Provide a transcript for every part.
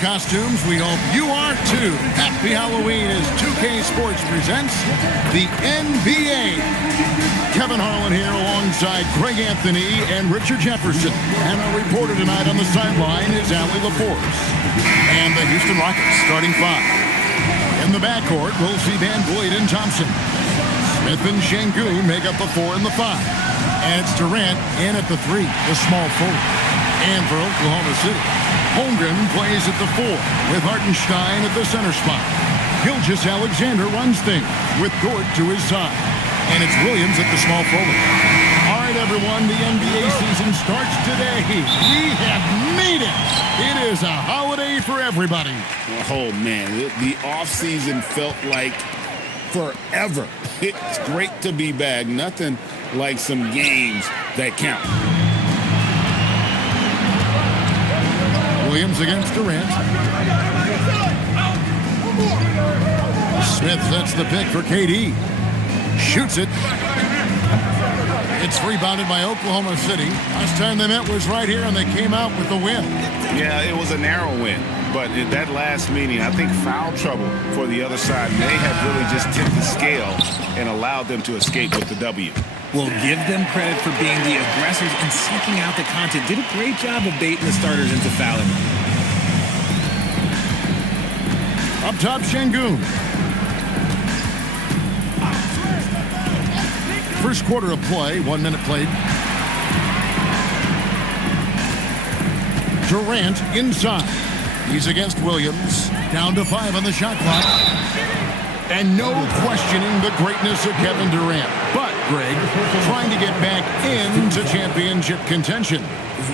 costumes. We hope you are too. Happy Halloween as 2K Sports presents the NBA. Kevin Harlan here alongside Greg Anthony and Richard Jefferson. And our reporter tonight on the sideline is Allie LaForce. And the Houston Rockets starting five. In the backcourt, we'll see Van Vliet and Thompson. Smith and Şengün make up the 4 and the 5. And it's Durant in at the 3, the small forward. And for Oklahoma City, Holmgren plays at the 4 with Hartenstein at the center spot. Gilgeous-Alexander runs things with Dort to his side. And it's Williams at the small forward. All right, everyone, the NBA season starts today. We have made it. It is a holiday for everybody. Oh, man, the offseason felt like forever. It's great to be back. Nothing like some games that count. Williams against Durant. Smith sets the pick for KD. Shoots it. It's rebounded by Oklahoma City. Last time they met was right here, and they came out with the win. Yeah, it was a narrow win. But in that last meeting, I think foul trouble for the other side may have really just tipped the scale and allowed them to escape with the W. Well, give them credit for being the aggressors and seeking out the content. Did a great job of baiting the starters into fouling. Up top, Şengün. First quarter of play, 1 minute played. Durant inside. He's against Williams. Down to 5 on the shot clock. And no questioning the greatness of Kevin Durant. But, Greg, trying to get back into championship contention.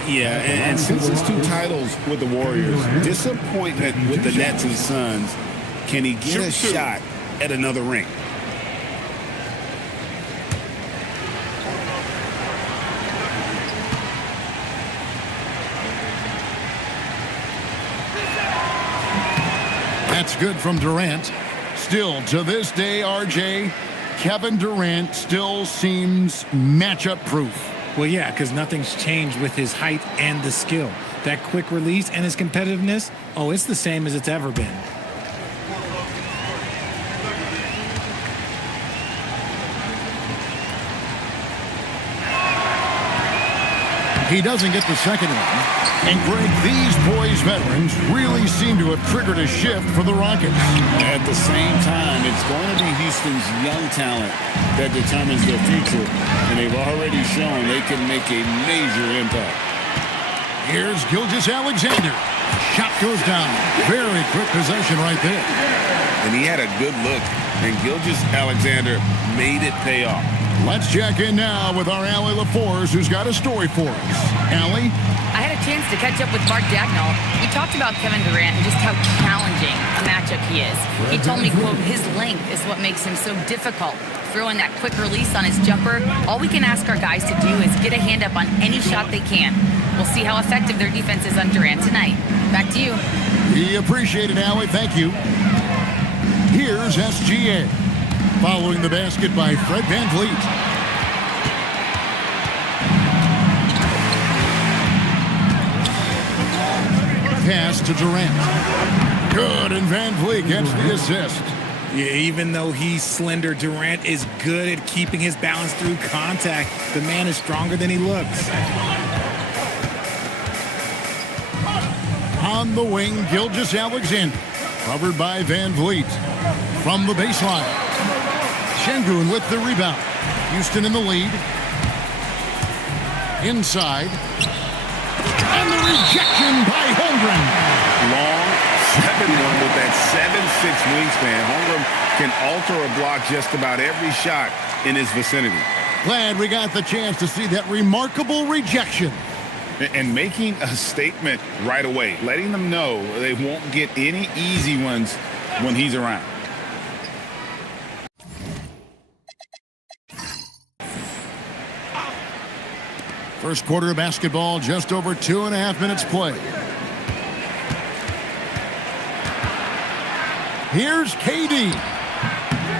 Yeah, and since his 2 titles with the Warriors, disappointment with the Nets and Suns, can he get a shot at another ring? That's good from Durant. Still, to this day, RJ, Kevin Durant still seems matchup proof. Well, yeah, because nothing's changed with his height and the skill. That quick release and his competitiveness, oh, it's the same as it's ever been. He doesn't get the second one. And, Greg, these boys veterans really seem to have triggered a shift for the Rockets. At the same time, it's going to be Houston's young talent that determines their future, and they've already shown they can make a major impact. Here's Gilgeous-Alexander. Shot goes down. Very quick possession right there. And he had a good look, and Gilgeous-Alexander made it pay off. Let's check in now with our Allie LaForce, who's got a story for us. Allie? I had a chance to catch up with Mark Dagnall. We talked about Kevin Durant and just how challenging a matchup he is. He told me, quote, his length is what makes him so difficult. Throwing that quick release on his jumper, all we can ask our guys to do is get a hand up on any shot they can. We'll see how effective their defense is on Durant tonight. Back to you. We appreciate it, Allie. Thank you. Here's SGA. Following the basket by Fred Van Vliet. Pass to Durant. Good, and Van Vliet gets the assist. Yeah, even though he's slender, Durant is good at keeping his balance through contact. The man is stronger than he looks. On the wing, Gilgeous-Alexander. Covered by Van Vliet. From the baseline. Şengün with the rebound. Houston in the lead. Inside. And the rejection by Holmgren. Long 7-1 with that 7'6" wingspan. Holmgren can alter a block just about every shot in his vicinity. Glad we got the chance to see that remarkable rejection. And making a statement right away, letting them know they won't get any easy ones when he's around. First quarter of basketball, just over 2.5 minutes played. Here's KD.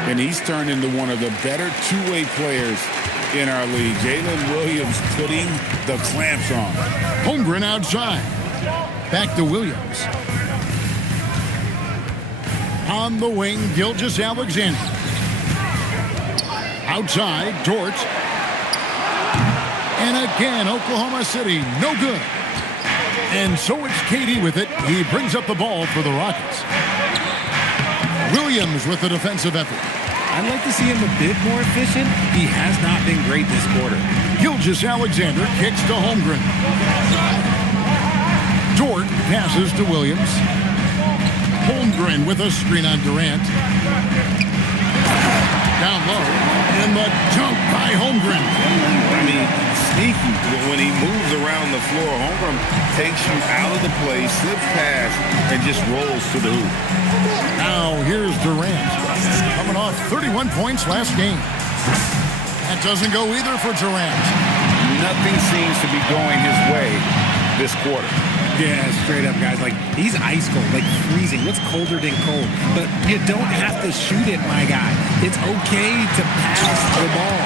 And he's turned into one of the better two-way players in our league. Jalen Williams putting the clamps on. Holmgren outside. Back to Williams. On the wing, Gilgeous-Alexander. Outside, Dort. And again, Oklahoma City, no good. And so it's KD with it. He brings up the ball for the Rockets. Williams with the defensive effort. I'd like to see him a bit more efficient. He has not been great this quarter. Gilgeous-Alexander kicks to Holmgren. Dort passes to Williams. Holmgren with a screen on Durant. Down low. And the dunk by Holmgren. I mean, sneaky. When he moves around the floor, Holmgren takes you out of the play, slips past, and just rolls to the hoop. Now here's Durant. Coming off 31 points last game. That doesn't go either for Durant. Nothing seems to be going his way this quarter. Yeah, straight up, guys. Like, he's ice cold, like freezing. What's colder than cold? But you don't have to shoot it, my guy. It's okay to pass the ball.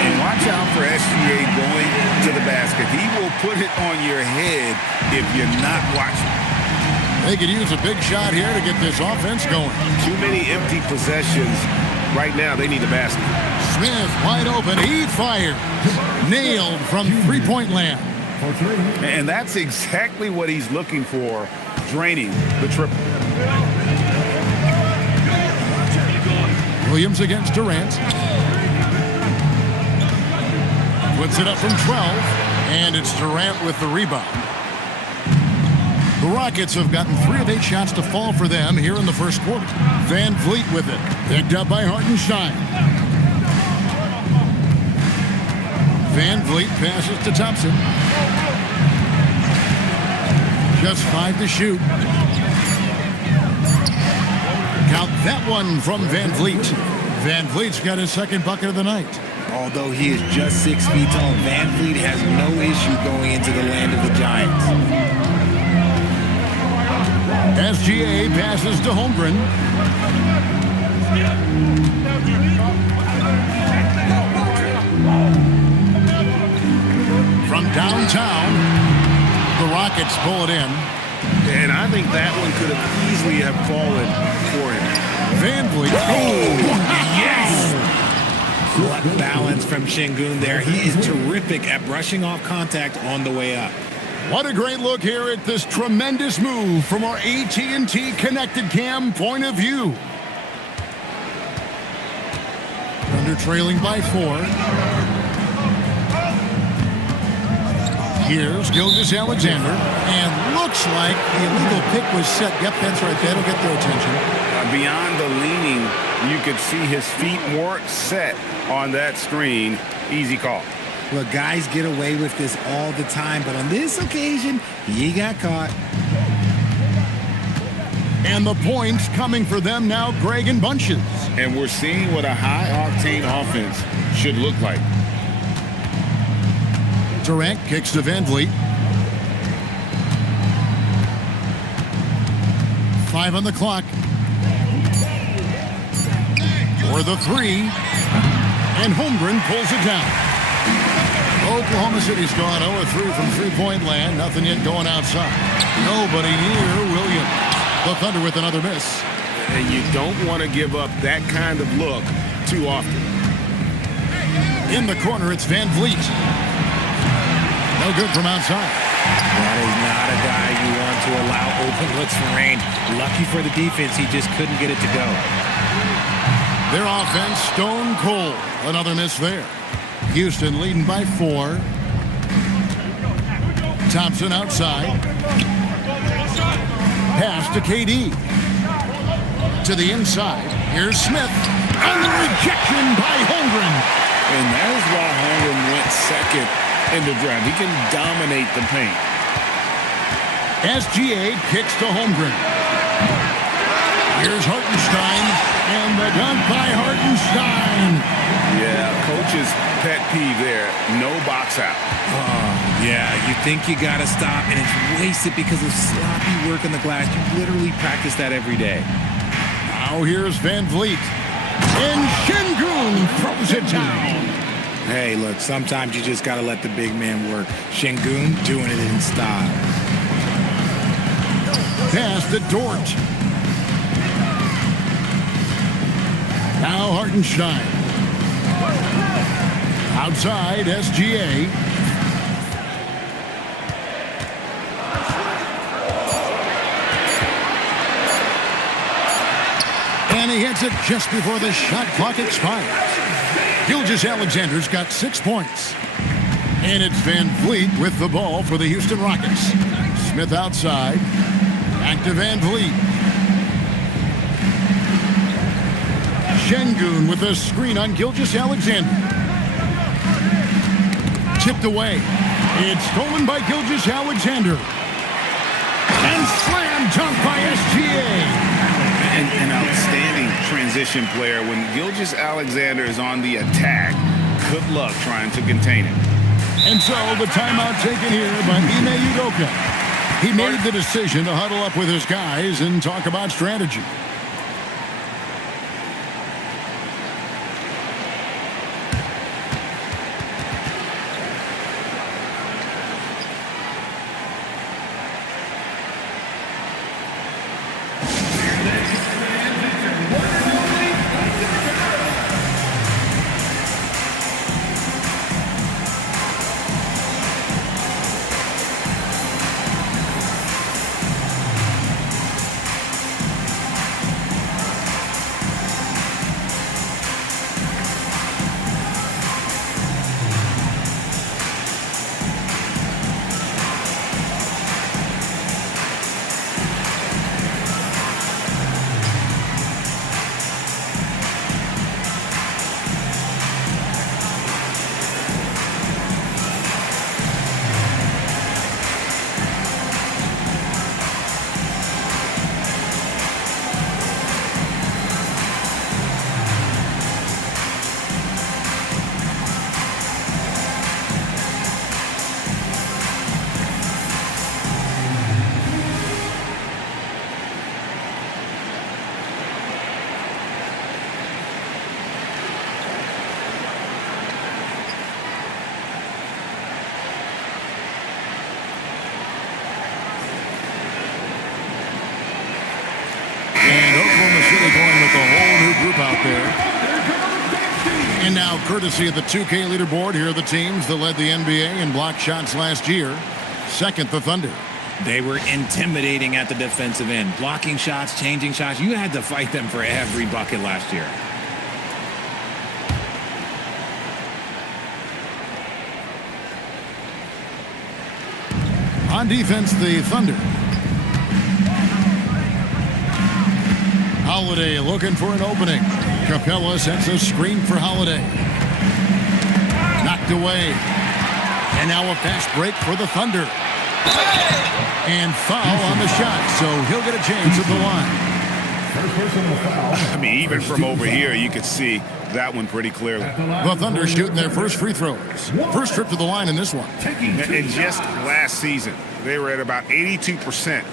And watch out for SGA going to the basket. He will put it on your head if you're not watching. They could use a big shot here to get this offense going. Too many empty possessions. Right now, they need a basket. Smith wide open. He fired. Nailed from three-point land. And that's exactly what he's looking for, draining the triple. Williams against Durant. Puts it up from 12, and it's Durant with the rebound. The Rockets have gotten 3 of 8 shots to fall for them here in the first quarter. Van Vliet with it, picked up by Hartenstein. Van Vliet passes to Thompson. Just 5 to shoot. Count that one from Van Vliet. Van Vliet's got his second bucket of the night. Although he is just 6 feet tall, Van Vliet has no issue going into the land of the Giants. SGA passes to Holmgren. From downtown, the Rockets pull it in. And I think that one could have easily have fallen for him. Van Vliet. Oh, yes! What balance from Şengün there. He is terrific at brushing off contact on the way up. What a great look here at this tremendous move from our AT&T Connected Cam point of view. Thunder trailing by 4. Here's Gilgeous-Alexander, and looks like the illegal pick was set. Yep, that's right. That'll get their attention. Beyond the leaning, you could see his feet more set on that screen. Easy call. Look, guys get away with this all the time, but on this occasion, he got caught. And the points coming for them now, Greg, in bunches. And we're seeing what a high-octane offense should look like. Durant kicks to Van Vliet. 5 on the clock. For the 3. And Holmgren pulls it down. Oklahoma City's gone 0-3 from three-point land. Nothing yet going outside. Nobody near Williams. The Thunder with another miss. And you don't want to give up that kind of look too often. In the corner, it's Van Vliet. No good from outside. That is not a guy you want to allow open looks from range. Lucky for the defense, he just couldn't get it to go. Their offense stone cold. Another miss there. Houston leading by 4. Thompson outside. Pass to KD. To the inside. Here's Smith. And the rejection by Holmgren. And that is why Holmgren went second in the draft. He can dominate the paint. SGA kicks to Holmgren. Here's Hartenstein. And the dunk by Hartenstein. Yeah, coach's pet peeve there. No box out. Yeah, you think you got to stop, and it's wasted because of sloppy work on the glass. You literally practice that every day. Now here's Van Vliet. And Şengün throws it down. Hey, look, sometimes you just got to let the big man work. Şengün doing it in style. Pass to Dort. Now Hartenstein. Outside, SGA. And he hits it just before the shot clock expires. Gilgeous-Alexander's got 6 points. And it's Van Vliet with the ball for the Houston Rockets. Smith outside. Back to Van Vliet. Şengün with a screen on Gilgeous-Alexander. Tipped away. It's stolen by Gilgeous-Alexander. And slam dunk by SGA. An outstanding transition player. When Gilgeous-Alexander is on the attack, good luck trying to contain him. And so the timeout taken here by Ime Udoka. He made the decision to huddle up with his guys and talk about strategy. Going with a whole new group out there. And now, courtesy of the 2K leaderboard, here are the teams that led the NBA in block shots last year. Second, the Thunder. They were intimidating at the defensive end. Blocking shots, changing shots. You had to fight them for every bucket last year. On defense, the Thunder. Holiday looking for an opening. Capella sets a screen for Holiday. Knocked away. And now a fast break for the Thunder. And foul on the shot, so he'll get a chance at the line. I mean, even from over here, you could see that one pretty clearly. The Thunder shooting their first free throws. First trip to the line in this one. And just last season, they were at about 82%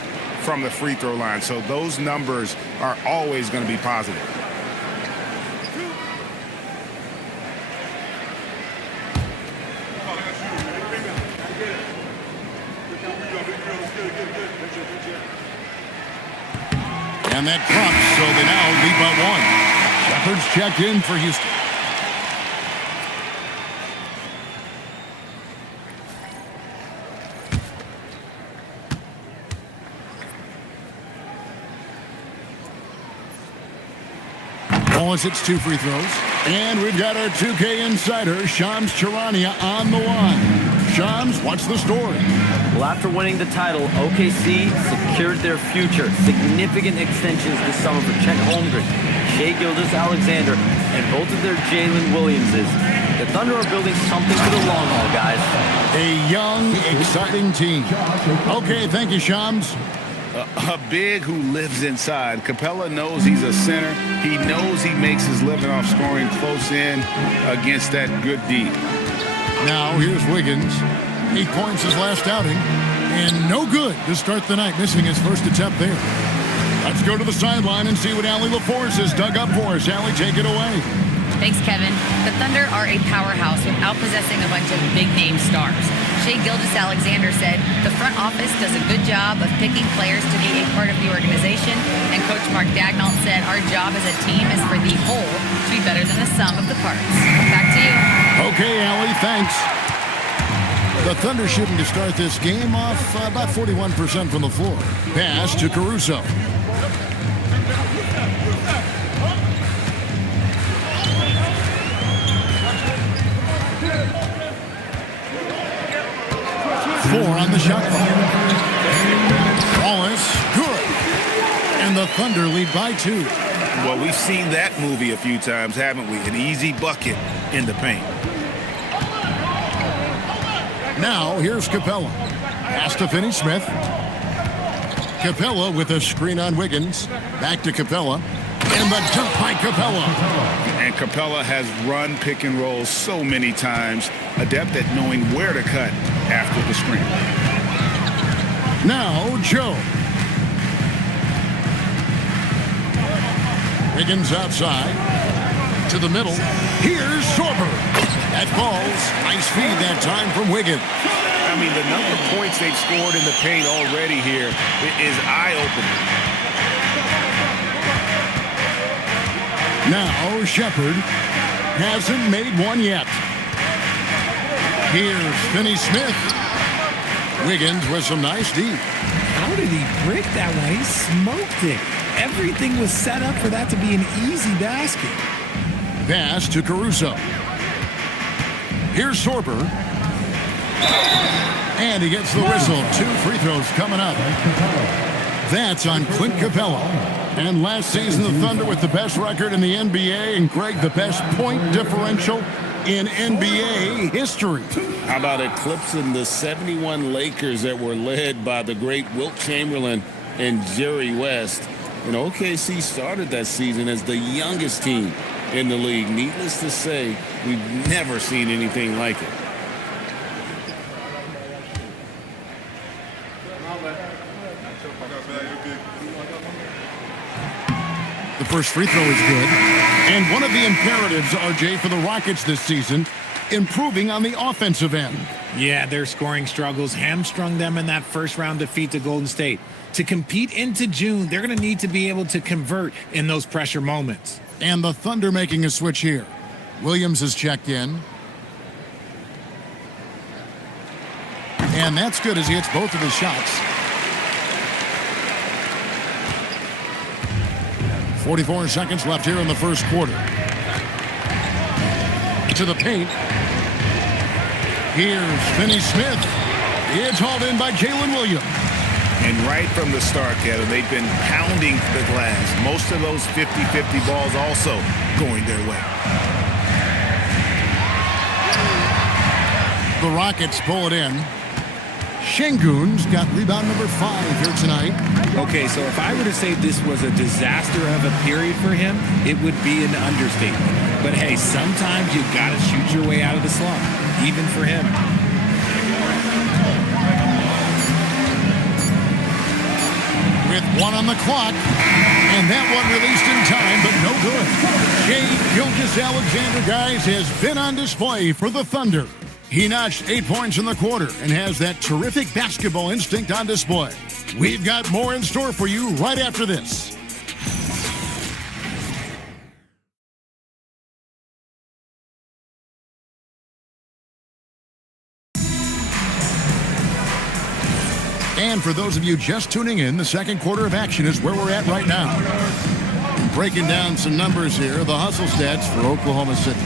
from the free throw line. So those numbers are always going to be positive. And that drops, so they now lead by one. Shepard's checked in for Houston. Wallace hits 2 free throws. And we've got our 2K insider, Shams Charania, on the line. Shams, what's the story? Well, after winning the title, OKC secured their future. Significant extensions this summer for Chet Holmgren, Shai Gilgeous-Alexander, and both of their Jalen Williamses. The Thunder are building something for the long haul, guys. A young, exciting team. Okay, thank you, Shams. A big who lives inside. Capella knows he's a center. He knows he makes his living off scoring close in against that good D. Now here's Wiggins. 8 points his last outing. And no good to start the night, missing his first attempt there. Let's go to the sideline and see what Allie LaForce has dug up for us. Allie, take it away. Thanks, Kevin. The Thunder are a powerhouse without possessing a bunch of big-name stars. Shai Gilgeous-Alexander said the front office does a good job of picking players to be a part of the organization, and Coach Mark Daigneault said our job as a team is for the whole to be better than the sum of the parts. Back to you. Okay, Allie, thanks. The Thunder shooting to start this game off about 41% from the floor. Pass to Caruso. Four on the shot clock. Wallace, good. And the Thunder lead by 2. Well, we've seen that movie a few times, haven't we? An easy bucket in the paint. Now, here's Capella. Pass to Finney-Smith. Capella with a screen on Wiggins. Back to Capella. And the dunk by Capella. And Capella has run pick and roll so many times, adept at knowing where to cut after the screen. Now, Joe. Wiggins outside. To the middle. Here's Sorber. That falls. Nice feed that time from Wiggins. I mean, the number of points they've scored in the paint already here is eye-opening. Now, Shepard hasn't made one yet. Here's Finney-Smith. Wiggins with some nice D. How did he break that one? He smoked it. Everything was set up for that to be an easy basket. Pass to Caruso. Here's Sorber. And he gets the whistle. 2 free throws coming up. That's on Clint Capella. And last season, the Thunder with the best record in the NBA, and Greg, the best point differential in NBA history. How about eclipsing the 71 Lakers that were led by the great Wilt Chamberlain and Jerry West? And OKC started that season as the youngest team in the league. Needless to say, we've never seen anything like it. The first free throw is good. And one of the imperatives, RJ, for the Rockets this season, improving on the offensive end. Yeah, their scoring struggles hamstrung them in that first round defeat to Golden State. To compete into June, they're going to need to be able to convert in those pressure moments. And the Thunder making a switch here. Williams has checked in. And that's good as he hits both of his shots. 44 seconds left here in the first quarter. To the paint. Here's Finney-Smith. It's hauled in by Jalen Williams. And right from the start, Kevin, they've been pounding the glass. Most of those 50-50 balls also going their way. The Rockets pull it in. Şengün's got rebound number 5 here tonight. Okay, so if I were to say this was a disaster of a period for him, it would be an understatement. But hey, sometimes you got to shoot your way out of the slump, even for him. With 1 on the clock, and that one released in time, but no good. Shai Gilgeous-Alexander, guys, has been on display for the Thunder. He notched 8 points in the quarter and has that terrific basketball instinct on display. We've got more in store for you right after this. And for those of you just tuning in, the second quarter of action is where we're at right now. Breaking down some numbers here, the hustle stats for Oklahoma City.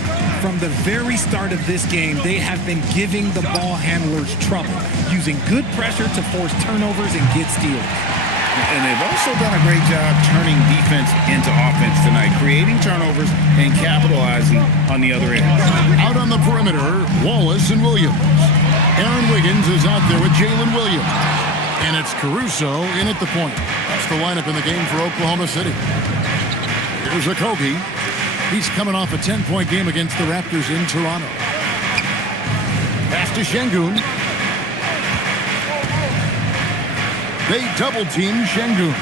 From the very start of this game, they have been giving the ball handlers trouble, using good pressure to force turnovers and get steals. And they've also done a great job turning defense into offense tonight, creating turnovers and capitalizing on the other end. Out on the perimeter, Wallace and Williams. Aaron Wiggins is out there with Jalen Williams. And it's Caruso in at the point. That's the lineup in the game for Oklahoma City. Here's Okogie. He's coming off a 10-point game against the Raptors in Toronto. Pass to Şengün. They double-team Şengün.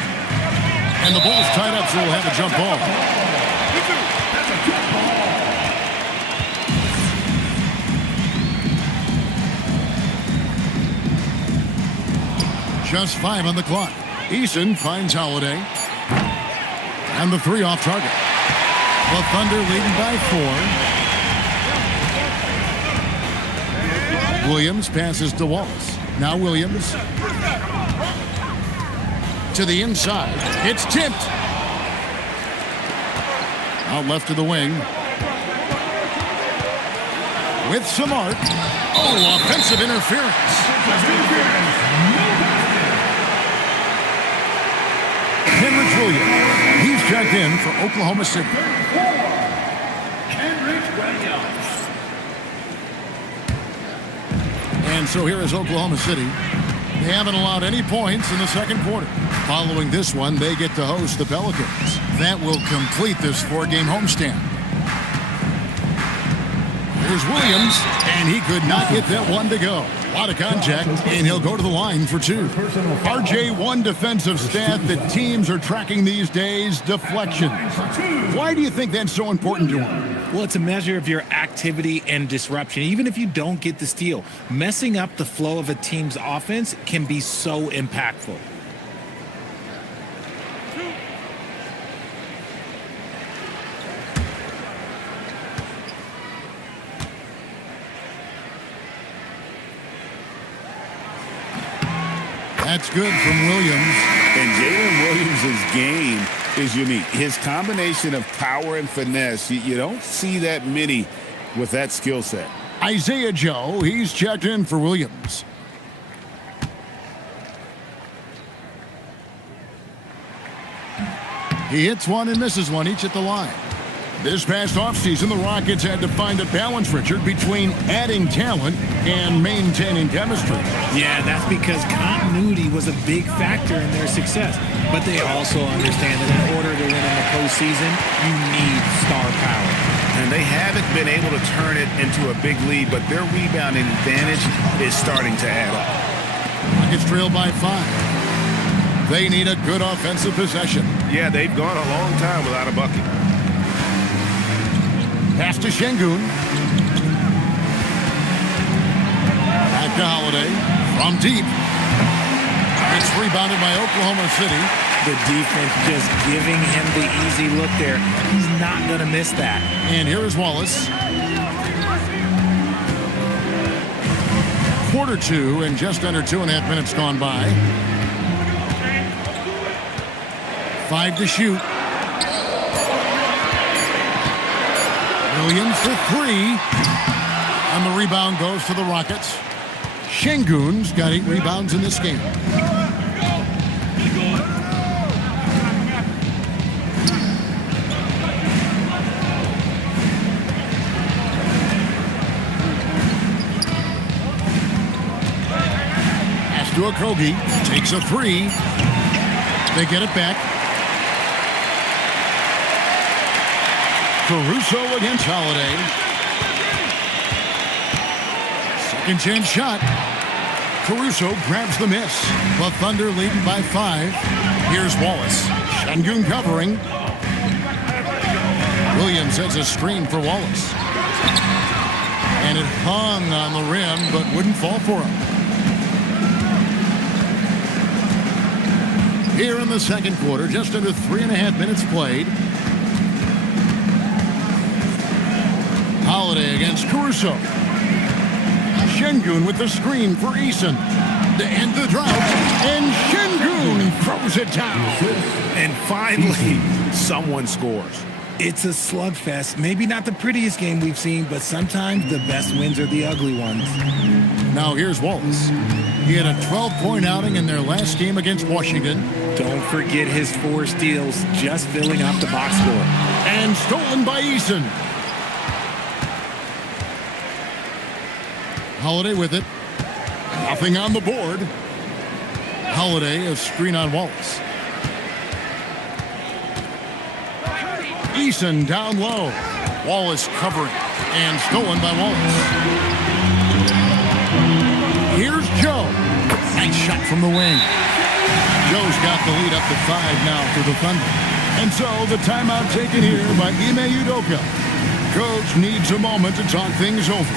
And the ball's tied up, so we'll have a jump ball. Just 5 on the clock. Eason finds Holiday. And the 3 off target. The Thunder leading by 4. Williams passes to Wallace. Now Williams to the inside. It's tipped. Out left to the wing. With some art. Oh, offensive interference. Henrik Williams. He's checked in for Oklahoma City. And so here is Oklahoma City. They haven't allowed any points in the second quarter. Following this one, they get to host the Pelicans. That will complete this 4-game homestand. Here's Williams, and he could not get that one to go. A lot of contact, and he'll go to the line for 2. RJ, one defensive stat that teams are tracking these days, deflections. Why do you think that's so important to him? Well, it's a measure of your activity and disruption. Even if you don't get the steal, messing up the flow of a team's offense can be so impactful. That's good from Williams. And Jalen Williams' game is unique. His combination of power and finesse, you don't see that many with that skill set. Isaiah Joe, he's checked in for Williams. He hits one and misses one, each at the line. This past offseason, the Rockets had to find a balance, Richard, between adding talent and maintaining chemistry. Yeah, that's because continuity was a big factor in their success. But they also understand that in order to win in the postseason, you need star power. And they haven't been able to turn it into a big lead, but their rebounding advantage is starting to add up. Rockets trail by 5. They need a good offensive possession. Yeah, they've gone a long time without a bucket. Pass to Şengün. Back to Holiday. From deep. It's rebounded by Oklahoma City. The defense just giving him the easy look there. He's not going to miss that. And here is Wallace. Quarter 2 and just under 2.5 minutes gone by. 5 to shoot. Williams for 3. And the rebound goes to the Rockets. Şengün's got 8 rebounds in this game. Pass to Okogie. Takes a 3. They get it back. Caruso against Holiday. Second chance shot. Caruso grabs the miss. The Thunder leading by 5. Here's Wallace. Şengün covering. Williams sets a screen for Wallace. And it hung on the rim, but wouldn't fall for him. Here in the second quarter, just under 3.5 minutes played. Holiday against Caruso. Şengün with the screen for Eason. To end the drought. And Şengün throws it down. And finally, someone scores. It's a slugfest. Maybe not the prettiest game we've seen, but sometimes the best wins are the ugly ones. Now here's Wallace. He had a 12-point outing in their last game against Washington. Don't forget his 4 steals, just filling up the box score. And stolen by Eason. Holiday with it. Nothing on the board. Holiday, a screen on Wallace. Eason down low. Wallace covering. And stolen by Wallace. Here's Joe. Nice shot from the wing. Joe's got the lead up to 5 now for the Thunder. And so the timeout taken here by Ime Udoka. Coach needs a moment to talk things over.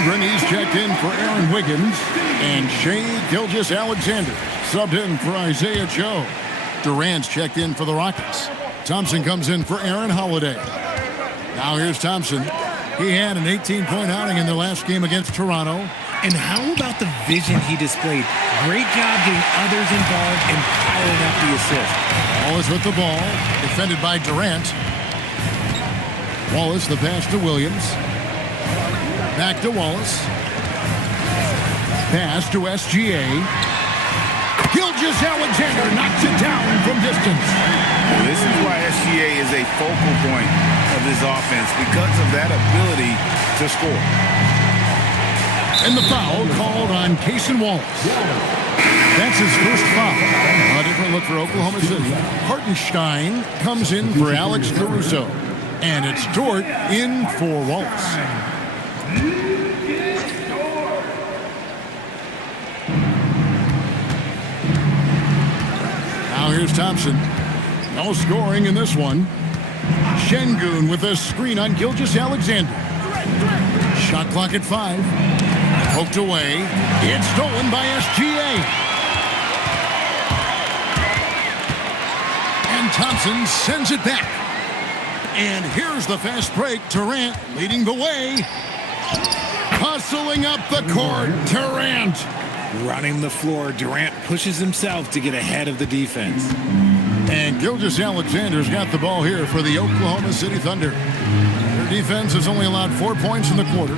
Holmgren, he's checked in for Aaron Wiggins. And Shea Gilgeous-Alexander subbed in for Isaiah Joe. Durant's checked in for the Rockets. Thompson comes in for Aaron Holiday. Now here's Thompson. He had an 18-point outing in their last game against Toronto. And how about the vision he displayed? Great job getting others involved and piling up the assist. Wallace with the ball, defended by Durant. Wallace, the pass to Williams. Back to Wallace. Pass to SGA. Gilgeous-Alexander knocks it down from distance. Well, this is why SGA is a focal point of this offense, because of that ability to score. And the foul called on Cason Wallace. That's his first foul. A different look for Oklahoma City. Hartenstein comes in for Alex Caruso. And it's Dort in for Wallace. Now here's Thompson. No scoring in this one. Şengün with a screen on Gilgeous-Alexander. Shot clock at 5. Poked away. It's stolen by SGA. And Thompson sends it back. And here's the fast break. Durant leading the way. Hustling up the court. Durant. Running the floor, Durant pushes himself to get ahead of the defense. And Gilgeous-Alexander's got the ball here for the Oklahoma City Thunder. Their defense has only allowed 4 points in the quarter.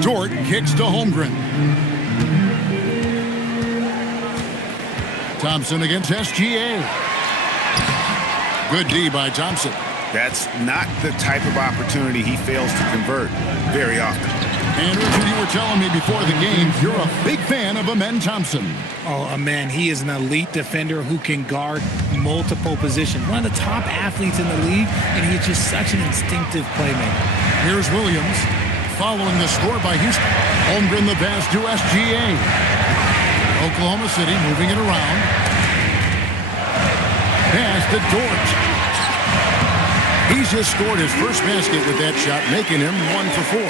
Dort kicks to Holmgren. Thompson against SGA. Good D by Thompson. That's not the type of opportunity he fails to convert very often. And Richard, you were telling me before the game you're a big fan of Amen Thompson. Oh, man, he is an elite defender who can guard multiple positions. One of the top athletes in the league, and he's just such an instinctive playmaker. Here's Williams following the score by Houston. Holmgren the pass to SGA. Oklahoma City moving it around. Pass to Dort. He's just scored his first basket with that shot, making him 1 for 4.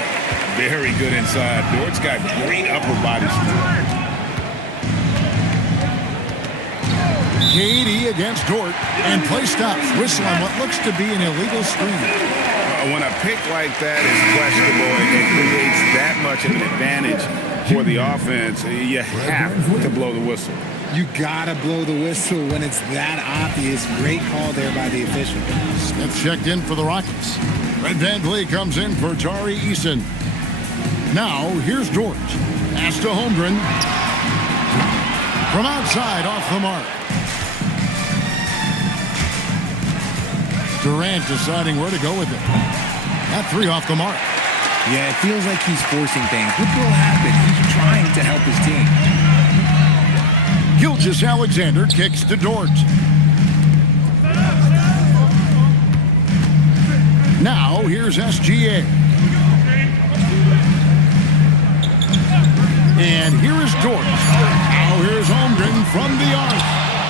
Very good inside. Dort's got great upper body strength. KD against Dort, and play stops. Whistle on what looks to be an illegal screen. When a pick like that is questionable and it creates that much of an advantage for the offense, you have to blow the whistle. You gotta blow the whistle when it's that obvious. Great call there by the official. Smith checked in for the Rockets. Red Van Vliet comes in for Tari Eason. Now, here's Dort. Pass to Holmgren. From outside, off the mark. Durant deciding where to go with it. That 3 off the mark. Yeah, it feels like he's forcing things. What will happen? He's trying to help his team. Gilgeous-Alexander kicks to Dort. Now, here's SGA. And here is Dort. Now here's Holmgren from the arc.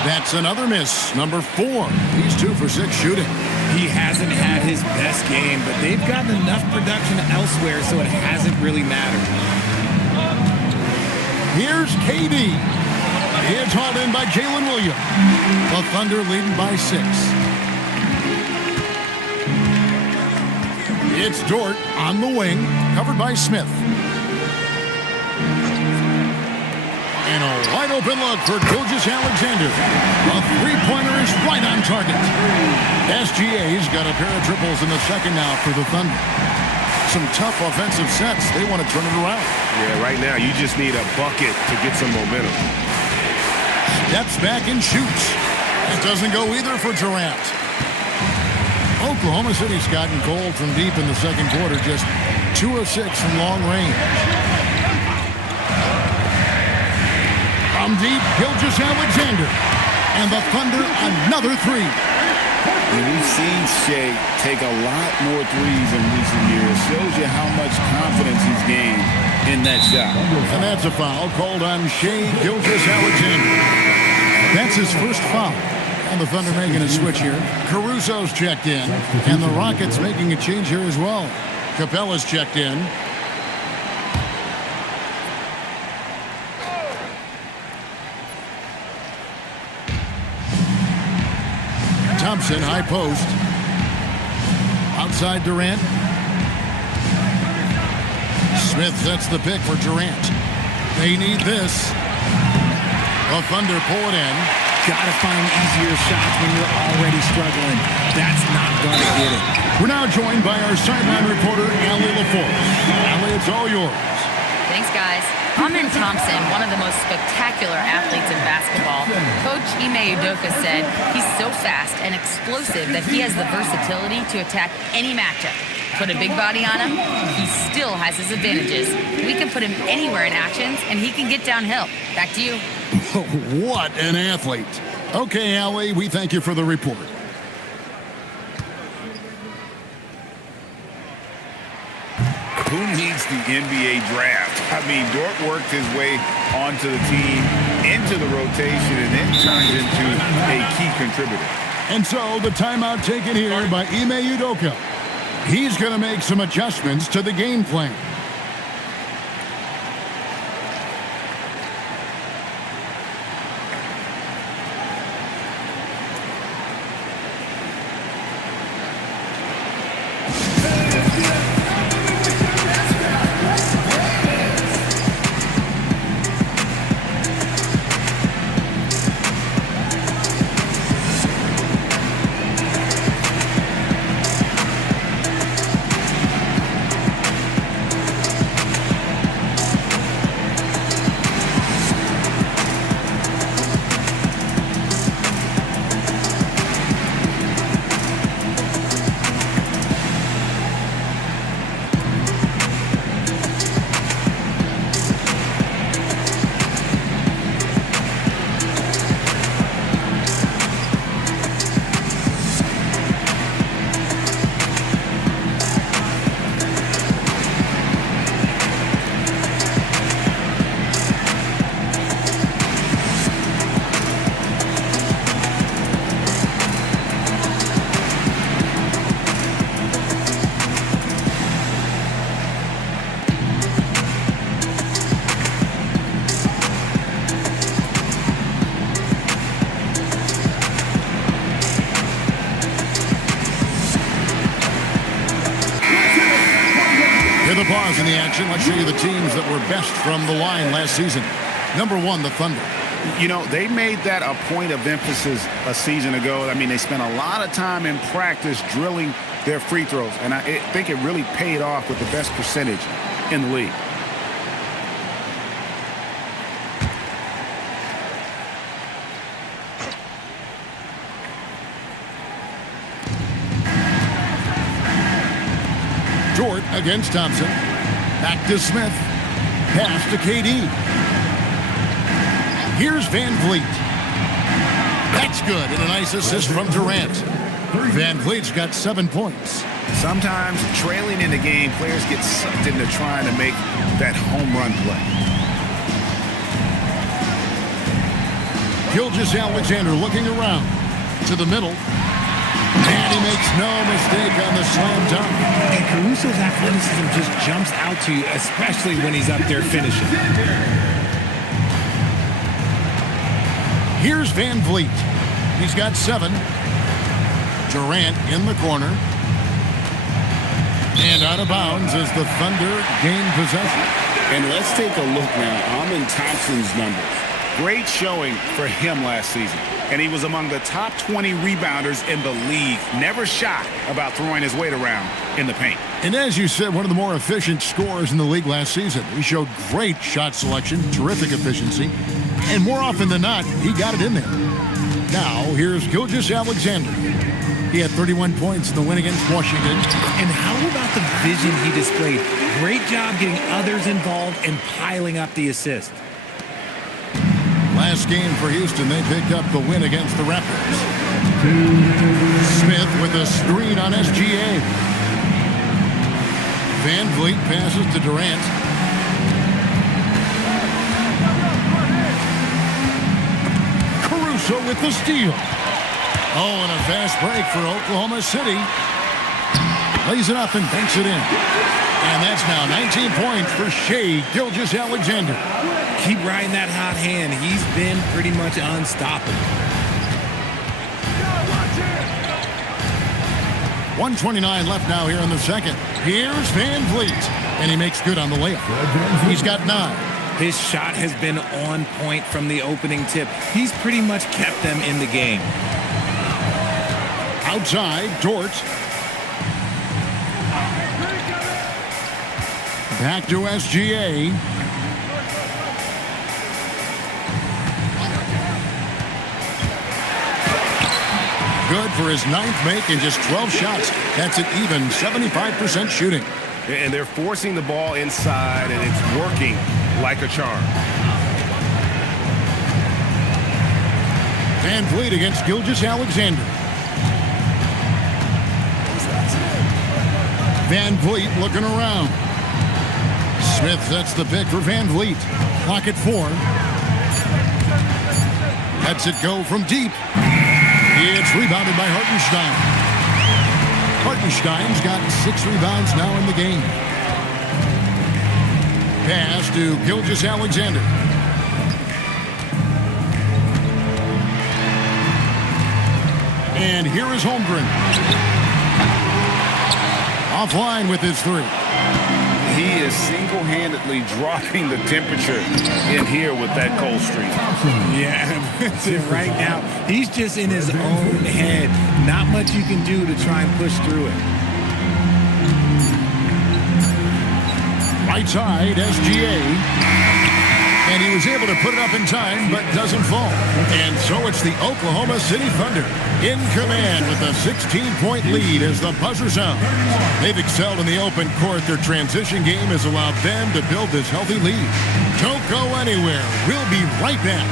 That's another miss, number 4. He's 2 for 6 shooting. He hasn't had his best game, but they've gotten enough production elsewhere, so it hasn't really mattered. Here's KD. It's hauled in by Jalen Williams. The Thunder leading by 6. It's Dort on the wing, covered by Smith. And a wide open look for Gilgeous-Alexander. A three-pointer is right on target. SGA's got a pair of triples in the second now for the Thunder. Some tough offensive sets. They want to turn it around. Yeah, right now you just need a bucket to get some momentum. Steps back and shoots. It doesn't go either for Durant. Oklahoma City's gotten cold from deep in the second quarter. Just 2 of 6 from long range. From deep, Gilgeous-Alexander. And the Thunder another 3. We've seen Shea take a lot more threes in recent years. Shows you how much confidence he's gained in that shot. And that's a foul called on Shea Gilgeous-Alexander. That's his first foul. And the Thunder making a switch here. Caruso's checked in. And the Rockets making a change here as well. Capella's checked in. Thompson, high post. Outside Durant. Smith sets the pick for Durant. They need this. The Thunder pull it in. Gotta find easier shots when you're already struggling. That's not gonna get it. We're now joined by our sideline reporter, Allie LaForce. Allie, it's all yours. Thanks, guys. Amen Thompson, one of the most spectacular athletes in basketball. Coach Ime Udoka said he's so fast and explosive that he has the versatility to attack any matchup. Put a big body on him, he still has his advantages. We can put him anywhere in actions, and he can get downhill. Back to you. What an athlete. Okay, Allie, we thank you for the report. Who needs the NBA draft? I mean, Dort worked his way onto the team, into the rotation, and then turned into a key contributor. And so the timeout taken here by Ime Udoka. He's going to make some adjustments to the game plan. With a pause in the action, let's show you the teams that were best from the line last season. Number 1, the Thunder. You know, they made that a point of emphasis a season ago. I mean, they spent a lot of time in practice drilling their free throws, and I think it really paid off with the best percentage in the league. Dort against Thompson. Back to Smith. Pass to KD. Here's Van Vliet. That's good, and a nice assist from Durant. Van Vliet's got 7 points. Sometimes trailing in the game, players get sucked into trying to make that home run play. Gilgeous-Alexander looking around to the middle. And he makes no mistake on the slam dunk. And Caruso's athleticism just jumps out to you, especially when he's up there finishing. Here's Van Vliet. He's got 7. Durant in the corner. And out of bounds as the Thunder gain possession. And let's take a look now. Amen Thompson's numbers. Great showing for him last season. And he was among the top 20 rebounders in the league. Never shy about throwing his weight around in the paint. And as you said, one of the more efficient scorers in the league last season. He showed great shot selection, terrific efficiency, and more often than not, he got it in there. Now, here's Gilgeous-Alexander. He had 31 points in the win against Washington. And how about the vision he displayed? Great job getting others involved and piling up the assist. Last game for Houston, they picked up the win against the Raptors. Smith with a screen on SGA. Van Vliet passes to Durant. Caruso with the steal. Oh, and a fast break for Oklahoma City. Lays it up and banks it in. And that's now 19 points for Shai Gilgeous-Alexander. Keep riding that hot hand. He's been pretty much unstoppable. 1:29 left now here in the second. Here's Van Vliet, and he makes good on the layup. He's got 9. His shot has been on point from the opening tip. He's pretty much kept them in the game. Outside, Dort. Back to SGA. Good for his 9th make and just 12 shots. That's an even 75% shooting. And they're forcing the ball inside, and it's working like a charm. Van Vliet against Gilgeous-Alexander. Van Vliet looking around. Smith sets the pick for Van Vliet. Clock at 4. Lets it go from deep. It's rebounded by Hartenstein. Hartenstein's got 6 rebounds now in the game. Pass to Gilgeous-Alexander. And here is Holmgren. Offline with his 3. He is single-handedly dropping the temperature in here with that cold streak. Yeah, right now, he's just in his own head. Not much you can do to try and push through it. Right side, SGA. And he was able to put it up in time, but doesn't fall. And so it's the Oklahoma City Thunder in command with a 16-point lead as the buzzer sounds. They've excelled in the open court. Their transition game has allowed them to build this healthy lead. Don't go anywhere. We'll be right back.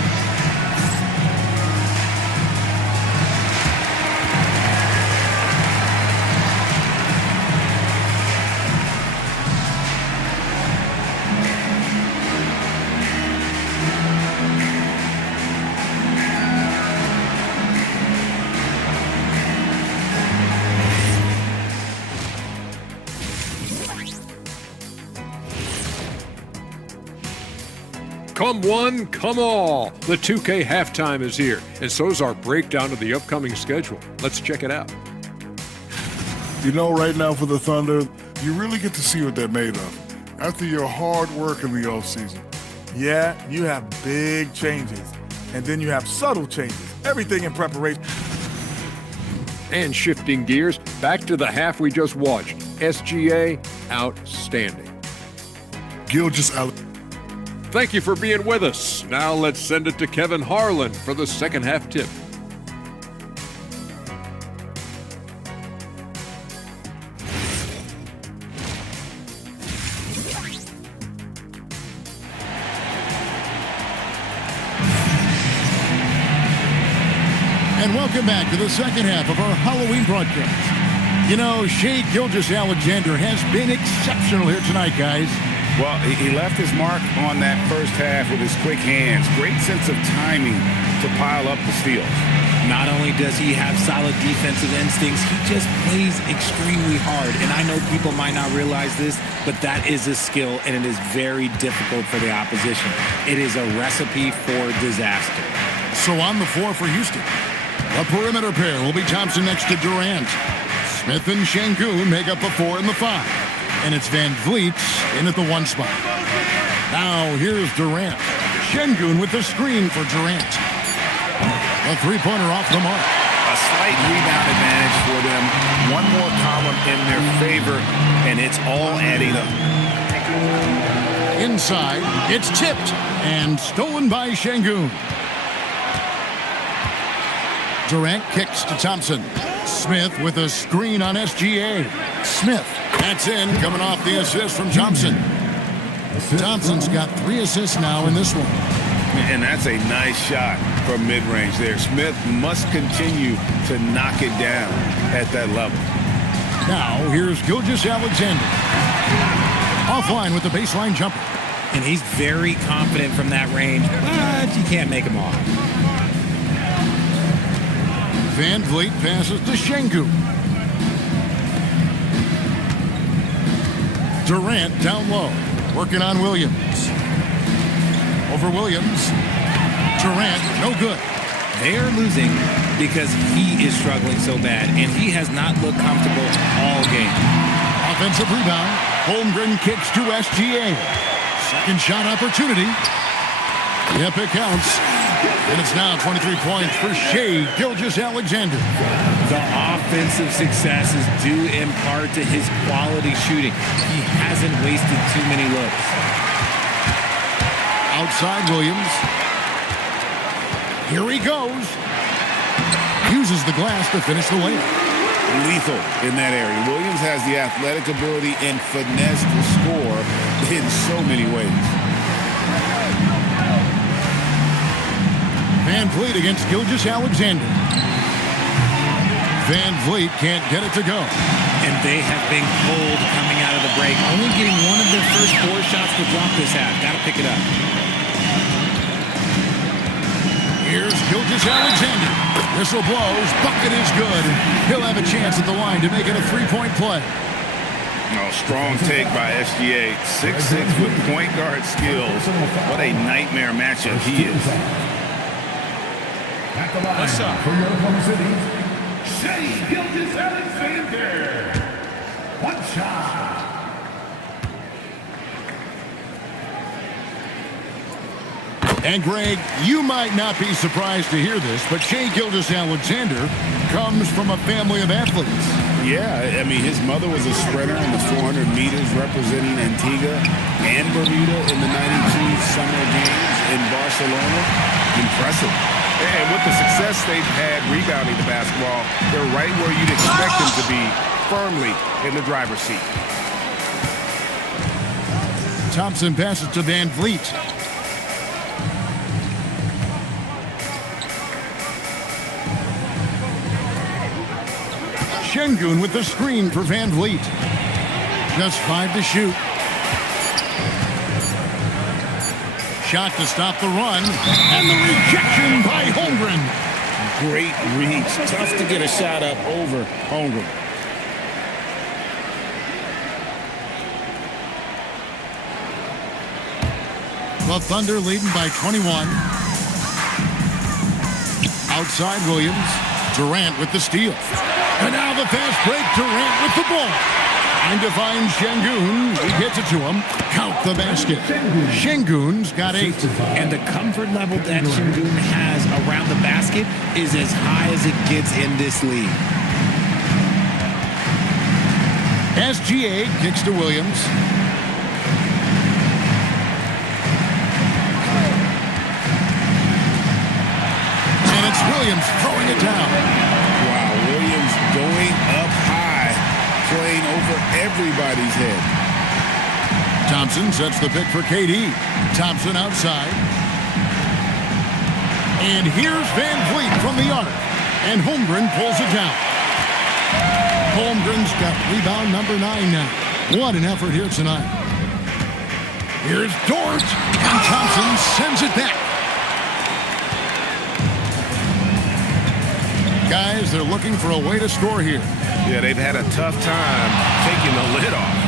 Come one, come all. The 2K halftime is here, and so is our breakdown of the upcoming schedule. Let's check it out. You know, right now for the Thunder, you really get to see what they're made of after your hard work in the offseason. Yeah, you have big changes, and then you have subtle changes. Everything in preparation. And shifting gears, back to the half we just watched. SGA, outstanding. Gilgeous-Alexander. Thank you for being with us. Now let's send it to Kevin Harlan for the second half tip. And welcome back to the second half of our Halloween broadcast. You know, Shai Gilgeous-Alexander has been exceptional here tonight, guys. Well, he left his mark on that first half with his quick hands. Great sense of timing to pile up the steals. Not only does he have solid defensive instincts, he just plays extremely hard. And I know people might not realize this, but that is a skill, and it is very difficult for the opposition. It is a recipe for disaster. So on the floor for Houston, the perimeter pair will be Thompson next to Durant. Smith and Şengün make up the 4 and the 5. And it's Van Vliet in at the 1 spot. Now here's Durant. Şengün with the screen for Durant. A 3-pointer off the mark. A slight rebound advantage for them. One more column in their favor, and it's all adding up. Inside, it's tipped and stolen by Şengün. Durant kicks to Thompson. Smith with a screen on SGA. Smith, that's in, coming off the assist from Thompson. Thompson's got 3 assists now in this one. And that's a nice shot from mid-range there. Smith must continue to knock it down at that level. Now, here's Gilgeous-Alexander. Offline with the baseline jumper. And he's very confident from that range, but you can't make him off. Van Vliet passes to Şengün. Durant down low, working on Williams. Over Williams. Durant, no good. They're losing because he is struggling so bad, and he has not looked comfortable all game. Offensive rebound. Holmgren kicks to SGA. Second shot opportunity. Yep, it counts. And it's now 23 points for Shai Gilgeous-Alexander. The offensive success is due in part to his quality shooting. He hasn't wasted too many looks. Outside Williams. Here he goes. Uses the glass to finish the layup. Lethal in that area. Williams has the athletic ability and finesse to score in so many ways. Van Vliet against Gilgeous-Alexander. Van Vliet can't get it to go. And they have been cold coming out of the break. Only getting one of their first 4 shots to drop this half. Got to pick it up. Here's Gilgeous-Alexander. Whistle blows. Bucket is good. He'll have a chance at the line to make it a 3-point play. Oh, strong take by SGA. 6'6" with point guard skills. What a nightmare matchup he is. What's up? For your Oklahoma City, Shai Gilgeous-Alexander. One shot. And Greg, you might not be surprised to hear this, but Shai Gilgeous-Alexander comes from a family of athletes. Yeah, I mean, his mother was a sprinter in the 400 meters representing Antigua and Bermuda in the 92 Summer Games in Barcelona. Impressive. And with the success they've had rebounding the basketball, they're right where you'd expect them to be, firmly in the driver's seat. Thompson passes to Van Vliet. Şengün with the screen for Van Vliet. Just 5 to shoot. Shot to stop the run. And the rejection by Holmgren. Great reach. Tough to get a shot up over Holmgren. The Thunder leading by 21. Outside Williams. Durant with the steal. And now the fast break. Durant with the ball. Trying to find Şengün. He gets it to him. Count the basket. Şengün's got 8. And the comfort level that Şengün has around the basket is as high as it gets in this league. SGA kicks to Williams. And it's Williams throwing it down. Wow, Williams going up high, playing over everybody's head. Thompson sets the pick for KD. Thompson outside. And here's Van Vliet from the arc. And Holmgren pulls it down. Holmgren's got rebound number 9 now. What an effort here tonight. Here's Dort. And Thompson sends it back. Guys, they're looking for a way to score here. Yeah, they've had a tough time taking the lid off.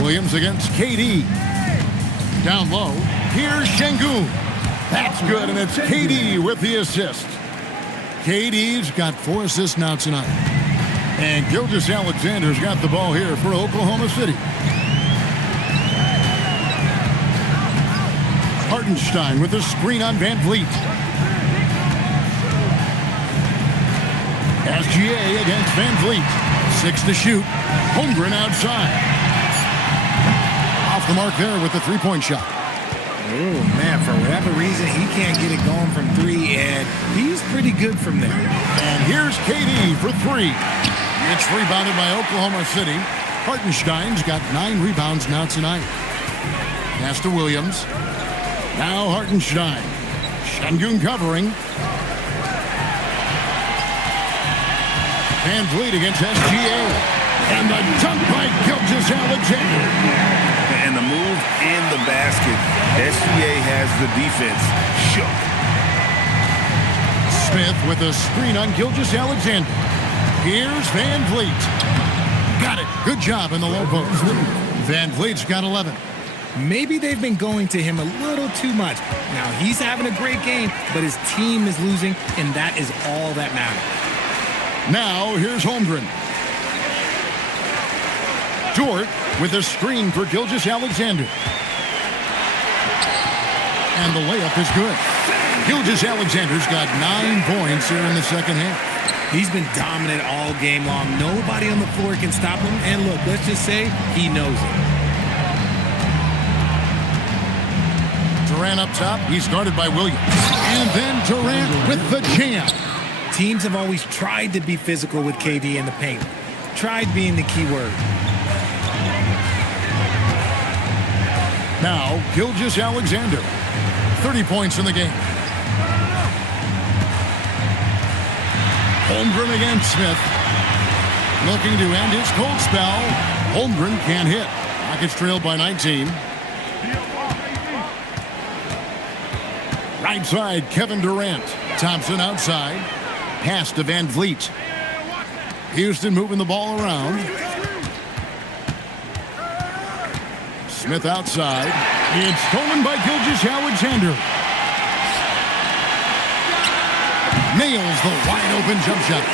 Williams against KD. Down low. Here's Şengün. That's good, and it's KD with the assist. KD's got 4 assists now tonight. And Gilgeous-Alexander's got the ball here for Oklahoma City. Hartenstein with the screen on Van Vliet. SGA against Van Vliet. 6 to shoot. Holmgren outside. Off the mark there with the 3-point shot. Oh, man, for whatever reason, he can't get it going from 3, and he's pretty good from there. And here's KD for 3. It's rebounded by Oklahoma City. Hartenstein's got 9 rebounds now tonight. Pass to Williams. Now Hartenstein. Şengün covering. Van Vliet against SGA. And the dunk by Gilgeous-Alexander. And the move in the basket. SGA has the defense shook. Smith with a screen on Gilgeous-Alexander. Here's Van Vliet. Got it. Good job in the low post. Van Vliet's got 11. Maybe they've been going to him a little too much. Now, he's having a great game, but his team is losing, and that is all that matters. Now, here's Holmgren. Dort with a screen for Gilgeous-Alexander. And the layup is good. Gilgeous-Alexander's got 9 points here in the second half. He's been dominant all game long. Nobody on the floor can stop him. And look, let's just say he knows it. Durant up top. He's guarded by Williams. And then Durant with the jam. Teams have always tried to be physical with KD in the paint. Tried being the key word. Now, Gilgeous-Alexander. 30 points in the game. Holmgren against Smith. Looking to end his cold spell. Holmgren can't hit. Rockets trail by 19. Right side, Kevin Durant. Thompson outside. Pass to Van Vliet. Houston moving the ball around. Smith outside. It's stolen by Gilgeous-Alexander. Nails the wide-open jump shot.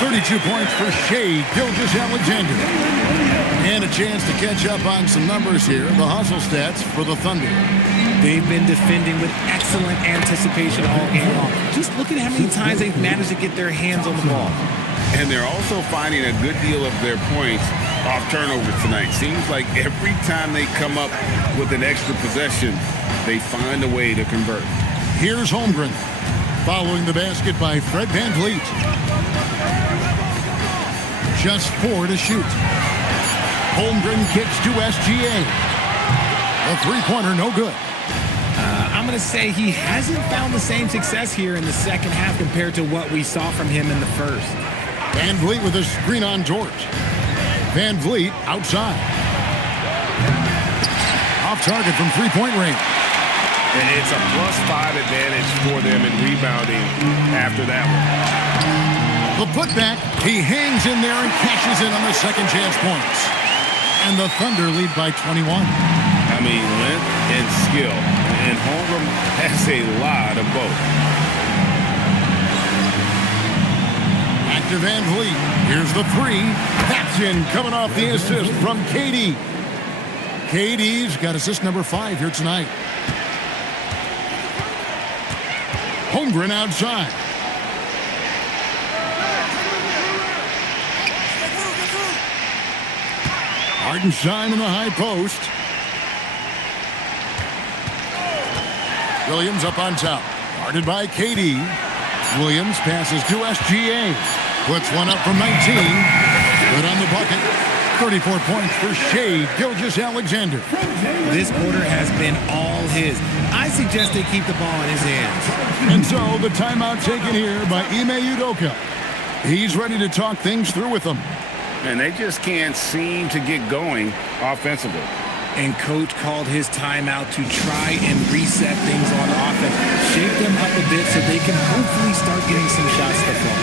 32 points for Shea Gilgeous-Alexander. And a chance to catch up on some numbers here. The hustle stats for the Thunder. They've been defending with excellent anticipation all game long. Just look at how many times they've managed to get their hands on the ball. And they're also finding a good deal of their points off turnovers tonight. Seems like every time they come up with an extra possession, they find a way to convert. Here's Holmgren. Following the basket by Fred Van Vliet. Just 4 to shoot. Holmgren kicks to SGA. A three-pointer, no good. I'm going to say he hasn't found the same success here in the second half compared to what we saw from him in the first. Van Vliet with a screen on Dort. Van Vliet outside. Off target from three-point range. And it's a +5 advantage for them in rebounding after that one. The putback, he hangs in there and cashes in on the second chance points. And the Thunder lead by 21. I mean, length and skill. And Holmgren has a lot of both. Back to Van Vliet. Here's the three. That's in, coming off the assist from KD. KD's got assist number 5 here tonight. Holmgren outside. Hartenstein in the high post. Williams up on top. Guarded by KD. Williams passes to SGA. Puts one up from 19. Good on the bucket. 34 points for Shea Gilgeous-Alexander. This quarter has been all his. I suggest they keep the ball in his hands. And so the timeout taken here by Ime Udoka. He's ready to talk things through with them. And they just can't seem to get going offensively. And coach called his timeout to try and reset things on offense. Shake them up a bit so they can hopefully start getting some shots to fall.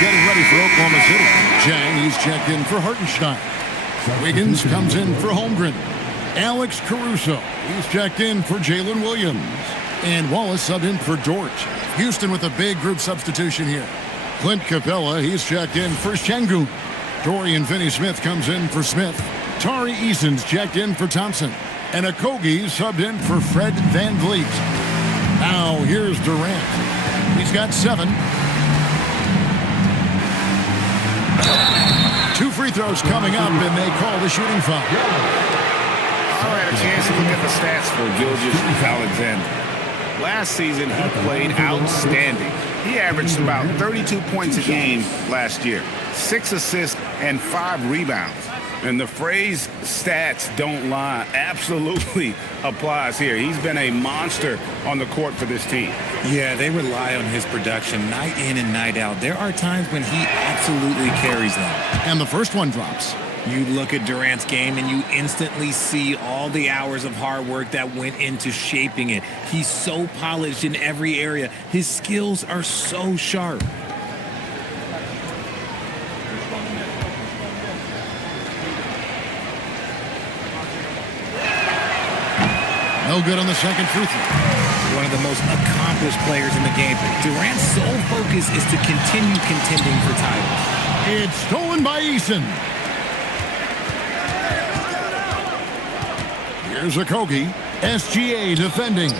Getting ready for Oklahoma City. Jang, he's checked in for Hartenstein. Wiggins comes in for Holmgren. Alex Caruso, he's checked in for Jalen Williams. And Wallace subbed in for Dort. Houston with a big group substitution here. Clint Capella, he's checked in for Şengün. Dorian Finney-Smith comes in for Smith. Tari Eason's checked in for Thompson. And Okogie subbed in for Fred Van Vliet. Now here's Durant. He's got 7. 2 free throws coming up, and they call the shooting foul. All right, a chance to look at the stats for Gilgeous-Alexander. Last season, he played outstanding. He averaged about 32 points a game last year, 6 assists and 5 rebounds. And the phrase stats don't lie absolutely applies here. He's been a monster on the court for this team. Yeah, they rely on his production night in and night out. There are times when he absolutely carries them. And the first one drops. You look at Durant's game and you instantly see all the hours of hard work that went into shaping it. He's so polished in every area. His skills are so sharp. No good on the second free throw. One of the most accomplished players in the game. Durant's sole focus is to continue contending for titles. It's stolen by Eason. Here's Okogie. SGA defending.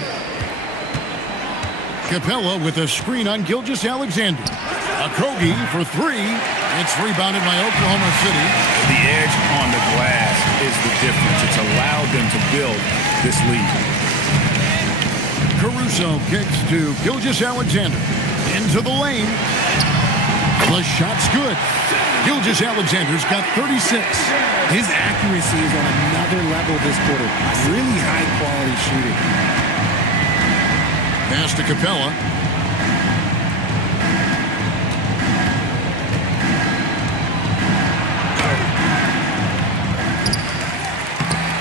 Capella with a screen on Gilgeous-Alexander. Okogie for 3. It's rebounded by Oklahoma City. The edge on the glass is the difference. It's allowed them to build this lead. Caruso kicks to Gilgeous-Alexander. Into the lane. The shot's good. Gilgeous-Alexander's got 36. His accuracy is on another level this quarter. Really high-quality shooting. Pass to Capella.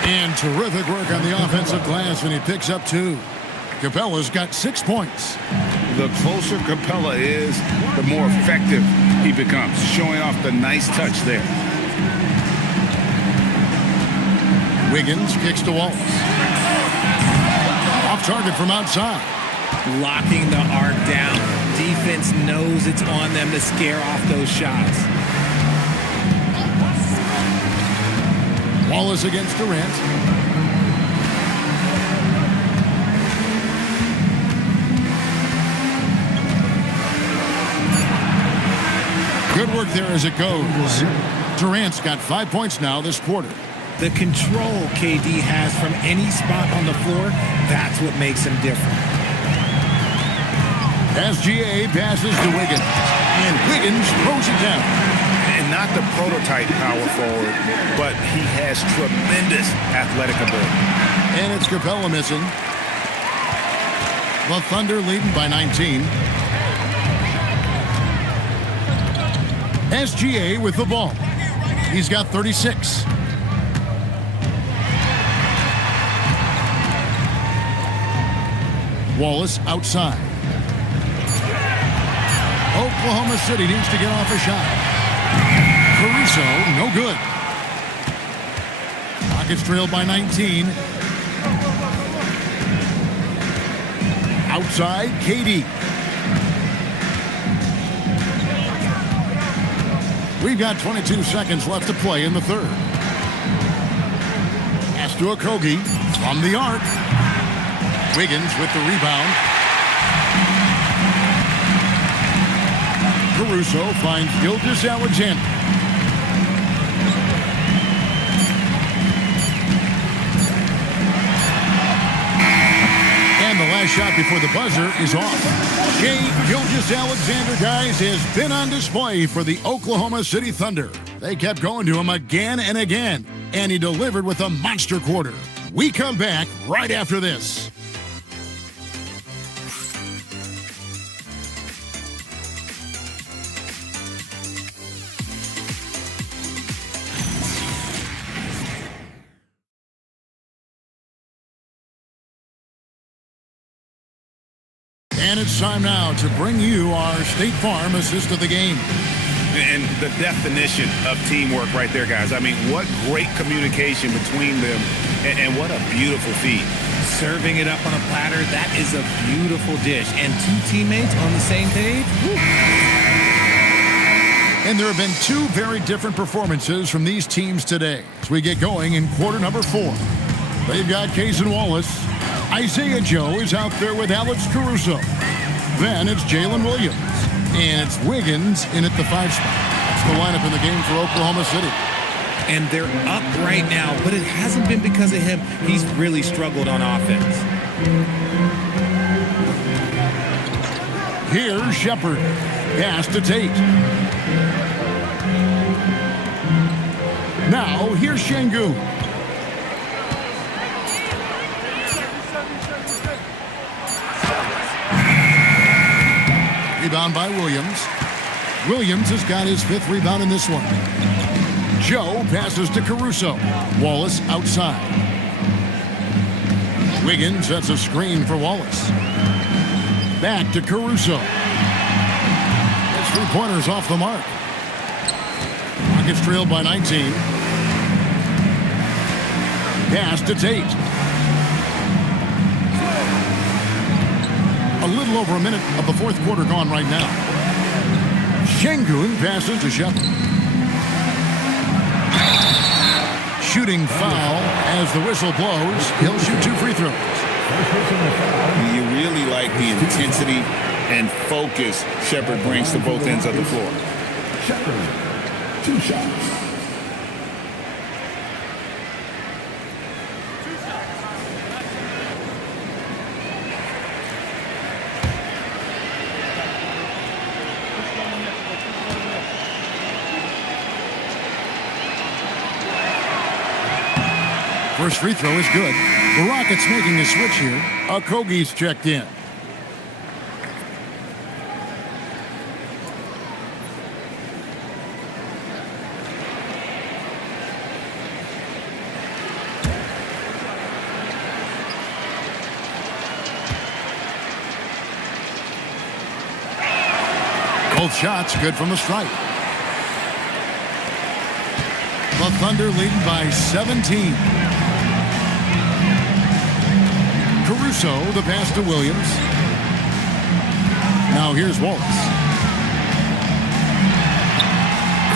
And terrific work on the offensive glass, and he picks up 2. Capella's got 6 points. The closer Capella is, the more effective he becomes, showing off the nice touch there. Wiggins kicks to Wallace. Off target from outside. Locking the arc down. Defense knows it's on them to scare off those shots. Wallace against Durant. Good work there as it goes. Durant's got 5 points now this quarter. The control KD has from any spot on the floor, that's what makes him different. SGA passes to Wiggins. And Wiggins throws it down. And not the prototype power forward, but he has tremendous athletic ability. And it's Capella missing. The Thunder leading by 19. SGA with the ball. He's got 36. Wallace outside. Oklahoma City needs to get off a shot. Caruso, no good. Rockets trailed by 19. Outside, KD. We've got 22 seconds left to play in the third. Pass to Okogie from the arc. Wiggins with the rebound. Caruso finds Gilgeous-Alexander. And the last shot before the buzzer is off. Shai Gilgeous-Alexander, guys, has been on display for the Oklahoma City Thunder. They kept going to him again and again, and he delivered with a monster quarter. We come back right after this. And it's time now to bring you our State Farm assist of the game. And the definition of teamwork right there, guys. I mean, what great communication between them, and what a beautiful feed. serving it up on a platter. That is a beautiful dish. And two teammates on the same page. Woo. And there have been two very different performances from these teams today as we get going in quarter number 4. They've got Kaysen Wallace. Isaiah Joe is out there with Alex Caruso. Then it's Jalen Williams. And it's Wiggins in at the 5 spot. That's the lineup in the game for Oklahoma City. And they're up right now, but it hasn't been because of him. He's really struggled on offense. Here's Shepard. Pass to Tate. Now, here's Şengün. Rebound by Williams. Williams has got his 5th rebound in this one. Joe passes to Caruso. Wallace outside. Wiggins sets a screen for Wallace. Back to Caruso. His 3-pointers off the mark. Rockets trailed by 19. Pass to Tate. A little over a minute of the 4th quarter gone right now. Şengün passes to Shepard. Shooting foul as the whistle blows. He'll shoot 2 free throws. You really like the intensity and focus Shepard brings to both ends of the floor. Shepard, 2 shots. First free throw is good. The Rockets making a switch here. Okogie's checked in. Both shots good from the stripe. The Thunder leading by 17. Caruso, the pass to Williams. Now here's Wallace.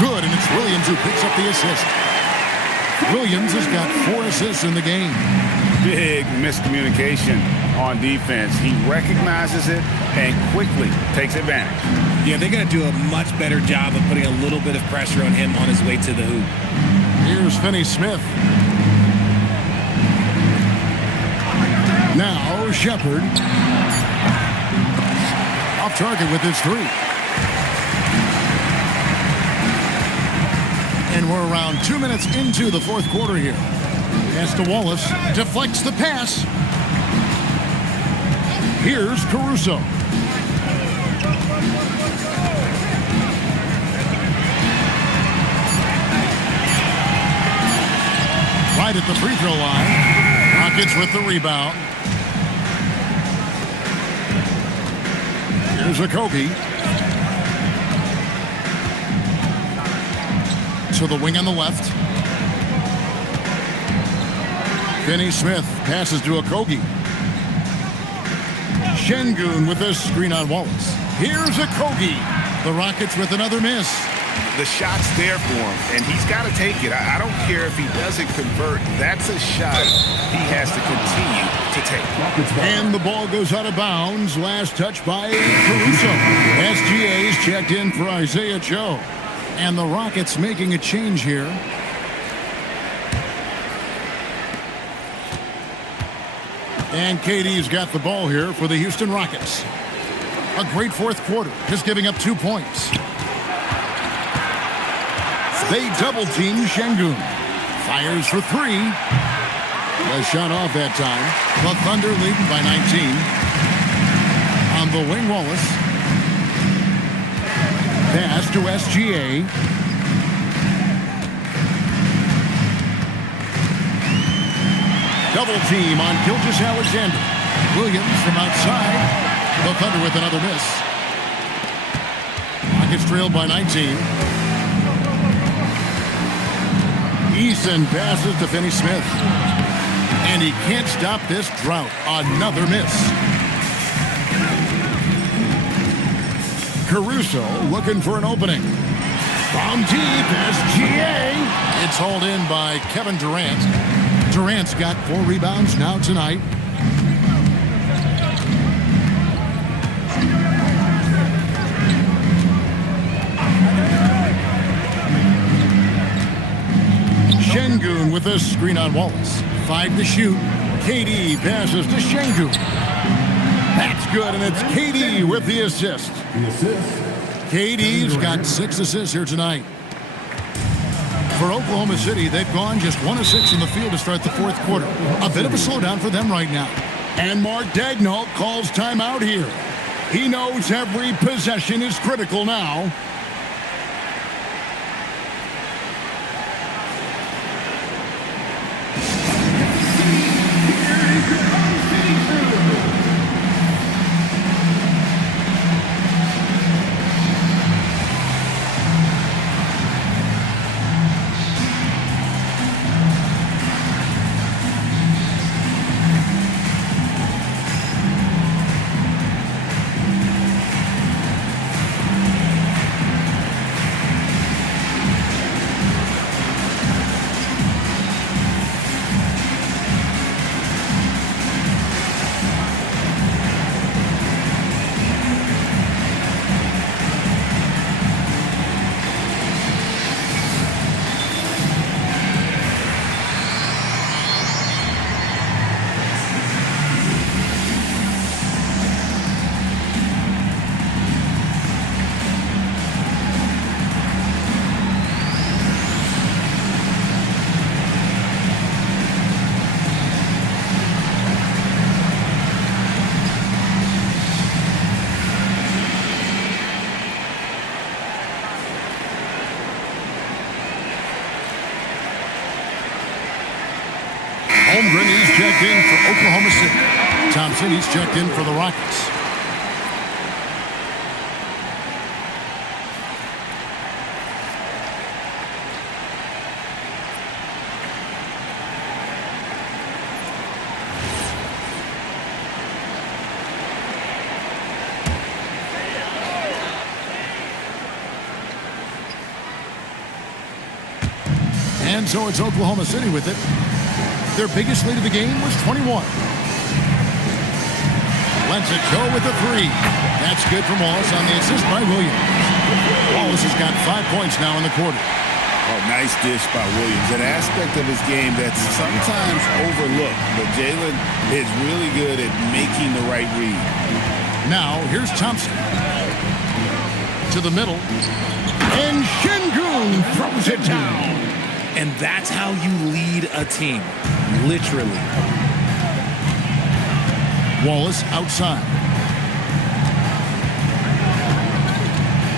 Good, and it's Williams who picks up the assist. Williams has got 4 assists in the game. Big miscommunication on defense. He recognizes it and quickly takes advantage. Yeah, they're going to do a much better job of putting a little bit of pressure on him on his way to the hoop. Here's Finney-Smith. Now Shepard. Off target with his 3. And we're around 2 minutes into the 4th quarter here. Pass to Wallace. Deflects the pass. Here's Caruso. Right at the free throw line. Rockets with the rebound. Here's Okogie. To the wing on the left. Finney-Smith passes to Okogie. Şengün with a screen on Wallace. Here's Okogie. The Rockets with another miss. The shot's there for him, and he's got to take it. I don't care if he doesn't convert. That's a shot he has to continue to take. And the ball goes out of bounds. Last touch by Caruso. SGA's checked in for Isaiah Joe. And the Rockets making a change here. And KD's got the ball here for the Houston Rockets. A great 4th quarter, just giving up 2 points. They double-team Şengün. Fires for 3. A shot off that time. The Thunder leading by 19. On the wing, Wallace. Pass to SGA. Double team on Gilgeous-Alexander. Williams from outside. The Thunder with another miss. Rockets trailed by 19. Eason passes to Finney-Smith. And he can't stop this drought. Another miss. Caruso looking for an opening. From deep is GA. It's hauled in by Kevin Durant. Durant's got 4 rebounds now tonight. Şengün with a screen on Wallace. 5 to shoot. KD passes to Şengün. That's good, and it's KD with the assist. KD's got 6 assists here tonight. For Oklahoma City, they've gone just 1 of 6 in the field to start the 4th quarter. A bit of a slowdown for them right now. And Mark Daigneault calls timeout here. He knows every possession is critical now. Holmgren, he's checked in for Oklahoma City. Thompson, he's checked in for the Rockets. And so it's Oklahoma City with it. Their biggest lead of the game was 21. Lets it go with a 3. That's good from Wallace on the assist by Williams. Wallace has got 5 points now in the quarter. Oh, nice dish by Williams. An aspect of his game that's sometimes overlooked, but Jalen is really good at making the right read. Now, here's Thompson. To the middle. And Şengün throws it down. And that's how you lead a team. Literally. Wallace outside.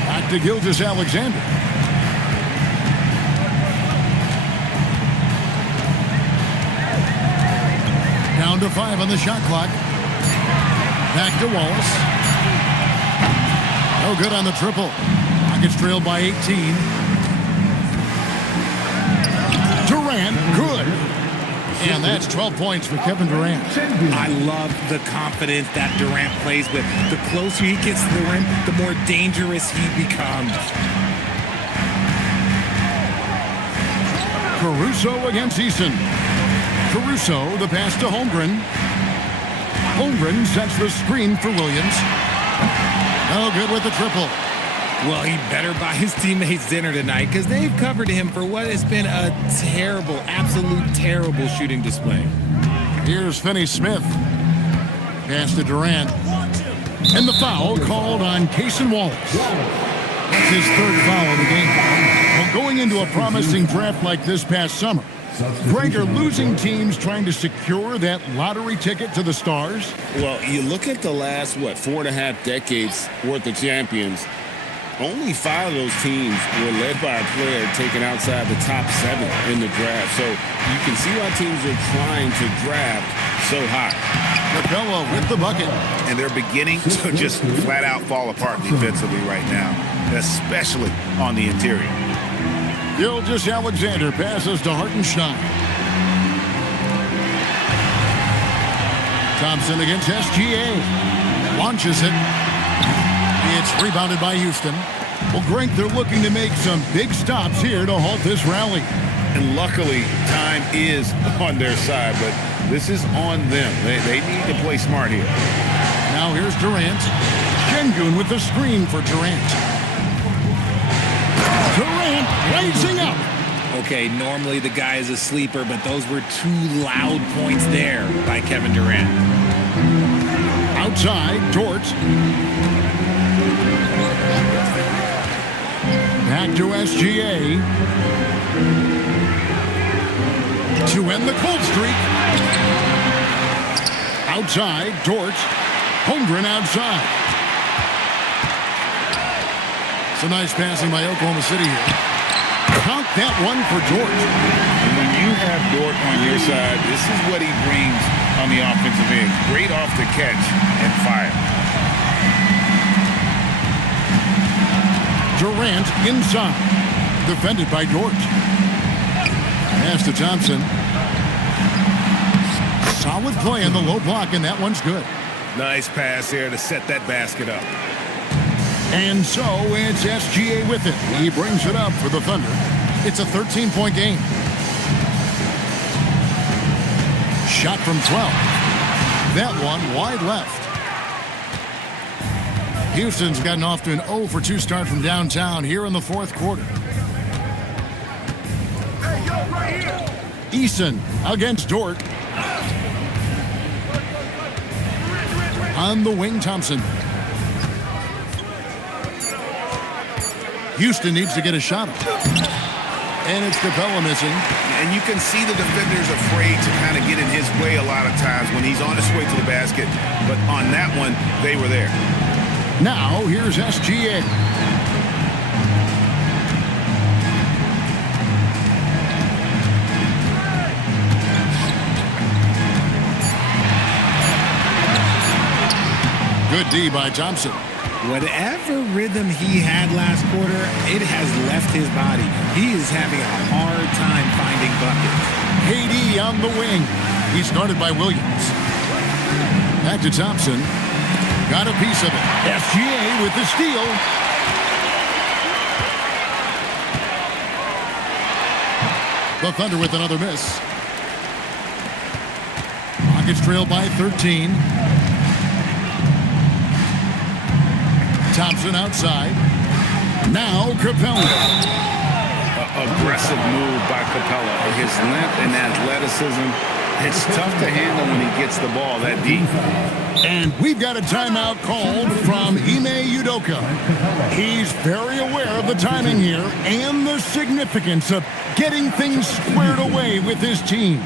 Back to Gilgeous-Alexander. Down to 5 on the shot clock. Back to Wallace. No good on the triple. Rockets trailed by 18. Durant, good. And that's 12 points for Kevin Durant. I love the confidence that Durant plays with. The closer he gets to the rim, the more dangerous he becomes. Caruso against Eason. Caruso, the pass to Holmgren. Holmgren sets the screen for Williams. No good with the triple. Well, he better buy his teammates dinner tonight because they've covered him for what has been a terrible, absolute terrible shooting display. Here's Finney-Smith. Pass to Durant. And the foul called on Cason Wallace. That's his 3rd foul of the game. Well, going into a promising draft like this past summer, Greg, are losing teams trying to secure that lottery ticket to the stars? Well, you look at the last, 4.5 decades worth of champions. Only 5 of those teams were led by a player taken outside the top 7 in the draft. So you can see why teams are trying to draft so high. Capella with the bucket. And they're beginning to just flat out fall apart defensively right now, especially on the interior. Gilgeous-Alexander passes to Hartenstein. Thompson against SGA. Launches it. It's rebounded by Houston. Well, Greg, they're looking to make some big stops here to halt this rally. And luckily, time is on their side, but this is on them. They need to play smart here. Now here's Durant. Şengün with the screen for Durant. Durant raising up. Okay, normally the guy is a sleeper, but those were two loud points there by Kevin Durant. Outside, Dort. Back to SGA. To end the cold streak. Outside, Dort. Holmgren outside. Some nice passing by Oklahoma City here. Count that one for Dort. When you have Dort on your side, this is what he brings on the offensive end. Great off the catch and fire. Durant inside. Defended by Dort. Pass to Thompson. Solid play on the low block, and that one's good. Nice pass there to set that basket up. And so it's SGA with it. He brings it up for the Thunder. It's a 13-point game. Shot from 12. That one wide left. Houston's gotten off to an 0 for 2 start from downtown here in the fourth quarter. Eason against Dort. On the wing, Thompson. Houston needs to get a shot up. And it's Capella missing. And you can see the defender's afraid to kind of get in his way a lot of times when he's on his way to the basket. But on that one, they were there. Now, here's SGA. Good D by Thompson. Whatever rhythm he had last quarter, it has left his body. He is having a hard time finding buckets. KD on the wing. He's guarded by Williams. Back to Thompson. Got a piece of it. SGA with the steal. The Thunder with another miss. Rockets trail by 13. Thompson outside. Now Capella. Aggressive move by Capella. His length and athleticism, it's tough to handle when he gets the ball that deep. And we've got a timeout called from Ime Udoka. He's very aware of the timing here and the significance of getting things squared away with his team.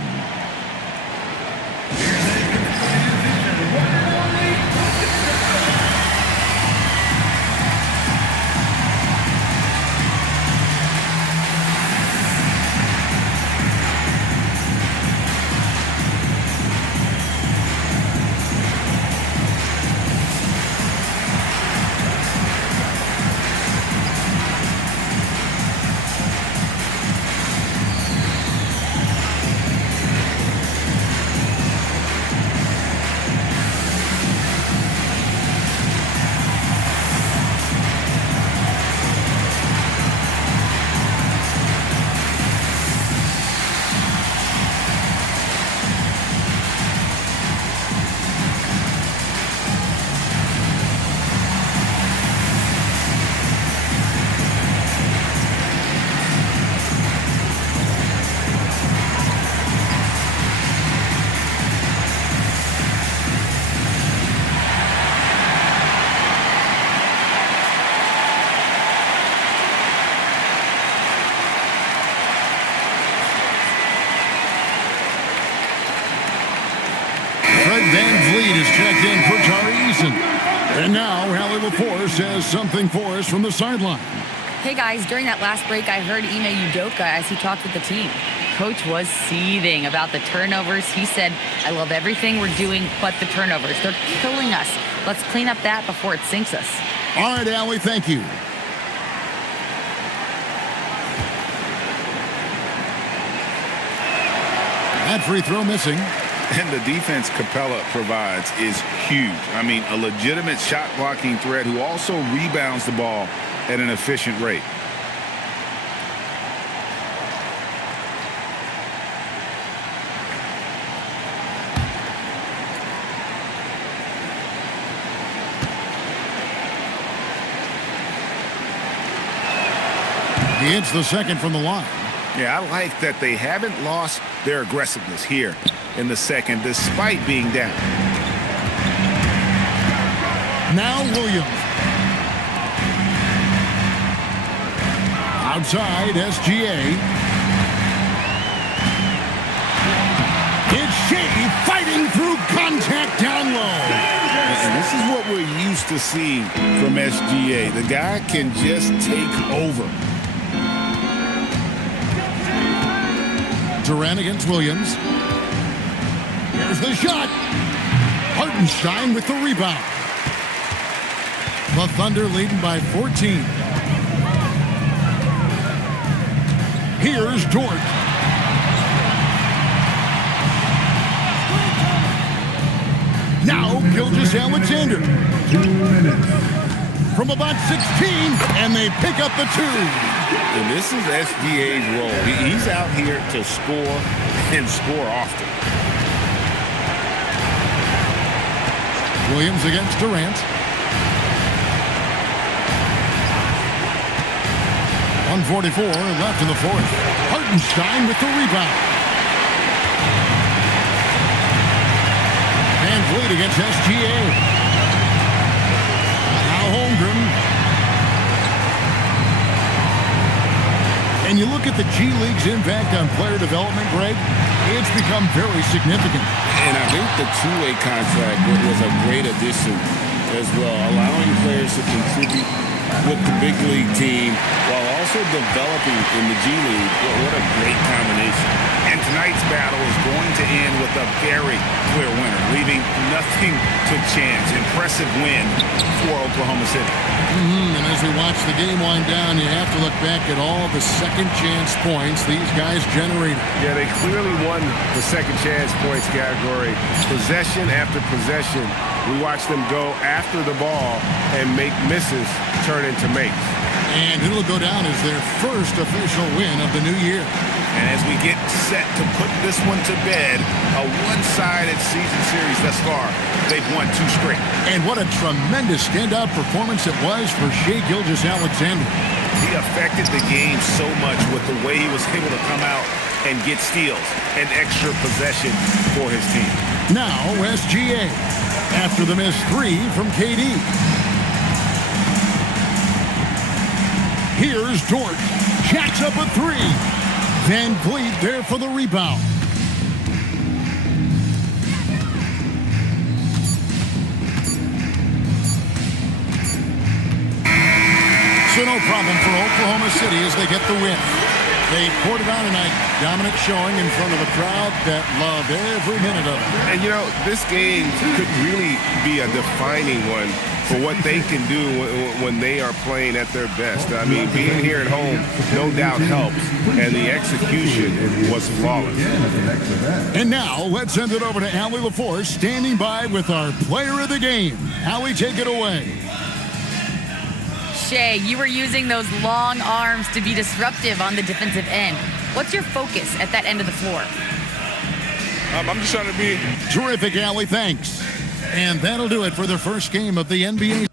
Van Vliet is checked in for Tari Eason. And now Hallie LaForce has something for us from the sideline. Hey guys, during that last break, I heard Ime Udoka as he talked with the team. Coach was seething about the turnovers. He said, I love everything we're doing but the turnovers. They're killing us. Let's clean up that before it sinks us. All right, Allie, thank you. That free throw missing. And the defense Capella provides is huge. I mean, a legitimate shot blocking threat who also rebounds the ball at an efficient rate. He hits the second from the line. Yeah, I like that they haven't lost their aggressiveness here in the second, despite being down. Now Williams. Outside, SGA. It's Shea fighting through contact down low. And this is what we're used to seeing from SGA. The guy can just take over. Durant against Williams. Here's the shot. Hartenstein with the rebound. The Thunder leading by 14. Here's Dort. Now Gilgeous-Alexander. 2 minutes. From about 16, and they pick up the 2. And this is SGA's role. He's out here to score and score often. Williams against Durant. 1:44 left in the fourth. Hartenstein with the rebound. Van Vliet against SGA. Now Holmgren. And you look at the G League's impact on player development, Greg, it's become very significant. And I think the two-way contract was a great addition as well, allowing players to contribute with the big league team while also developing in the G League. What a great combination. And tonight's battle is going to end with a very clear winner, leaving nothing to chance. Impressive win for Oklahoma City. And as we watch the game wind down, you have to look back at all the second chance points these guys generated. Yeah, they clearly won the second chance points category. Possession after possession. We watched them go after the ball and make misses turn into makes. And it'll go down as their first official win of the new year. And as we get set to put this one to bed, a one-sided season series thus far, they've won 2 straight. And what a tremendous standout performance it was for Shai Gilgeous-Alexander. He affected the game so much with the way he was able to come out and get steals and extra possession for his team. Now SGA after the missed 3 from KD. Here's Dort. Jacks up a 3. Van Vliet there for the rebound. So no problem for Oklahoma City as they get the win. They poured it on tonight. Dominant showing in front of a crowd that loved every minute of it. And, you know, this game could really be a defining one for what they can do when they are playing at their best. I mean, being here at home, no doubt helps, and the execution was flawless. And now, let's send it over to Allie LaForce, standing by with our player of the game. Allie, take it away. Shai, you were using those long arms to be disruptive on the defensive end. What's your focus at that end of the floor? I'm just trying to be... Terrific, Allie. Thanks. And that'll do it for the first game of the NBA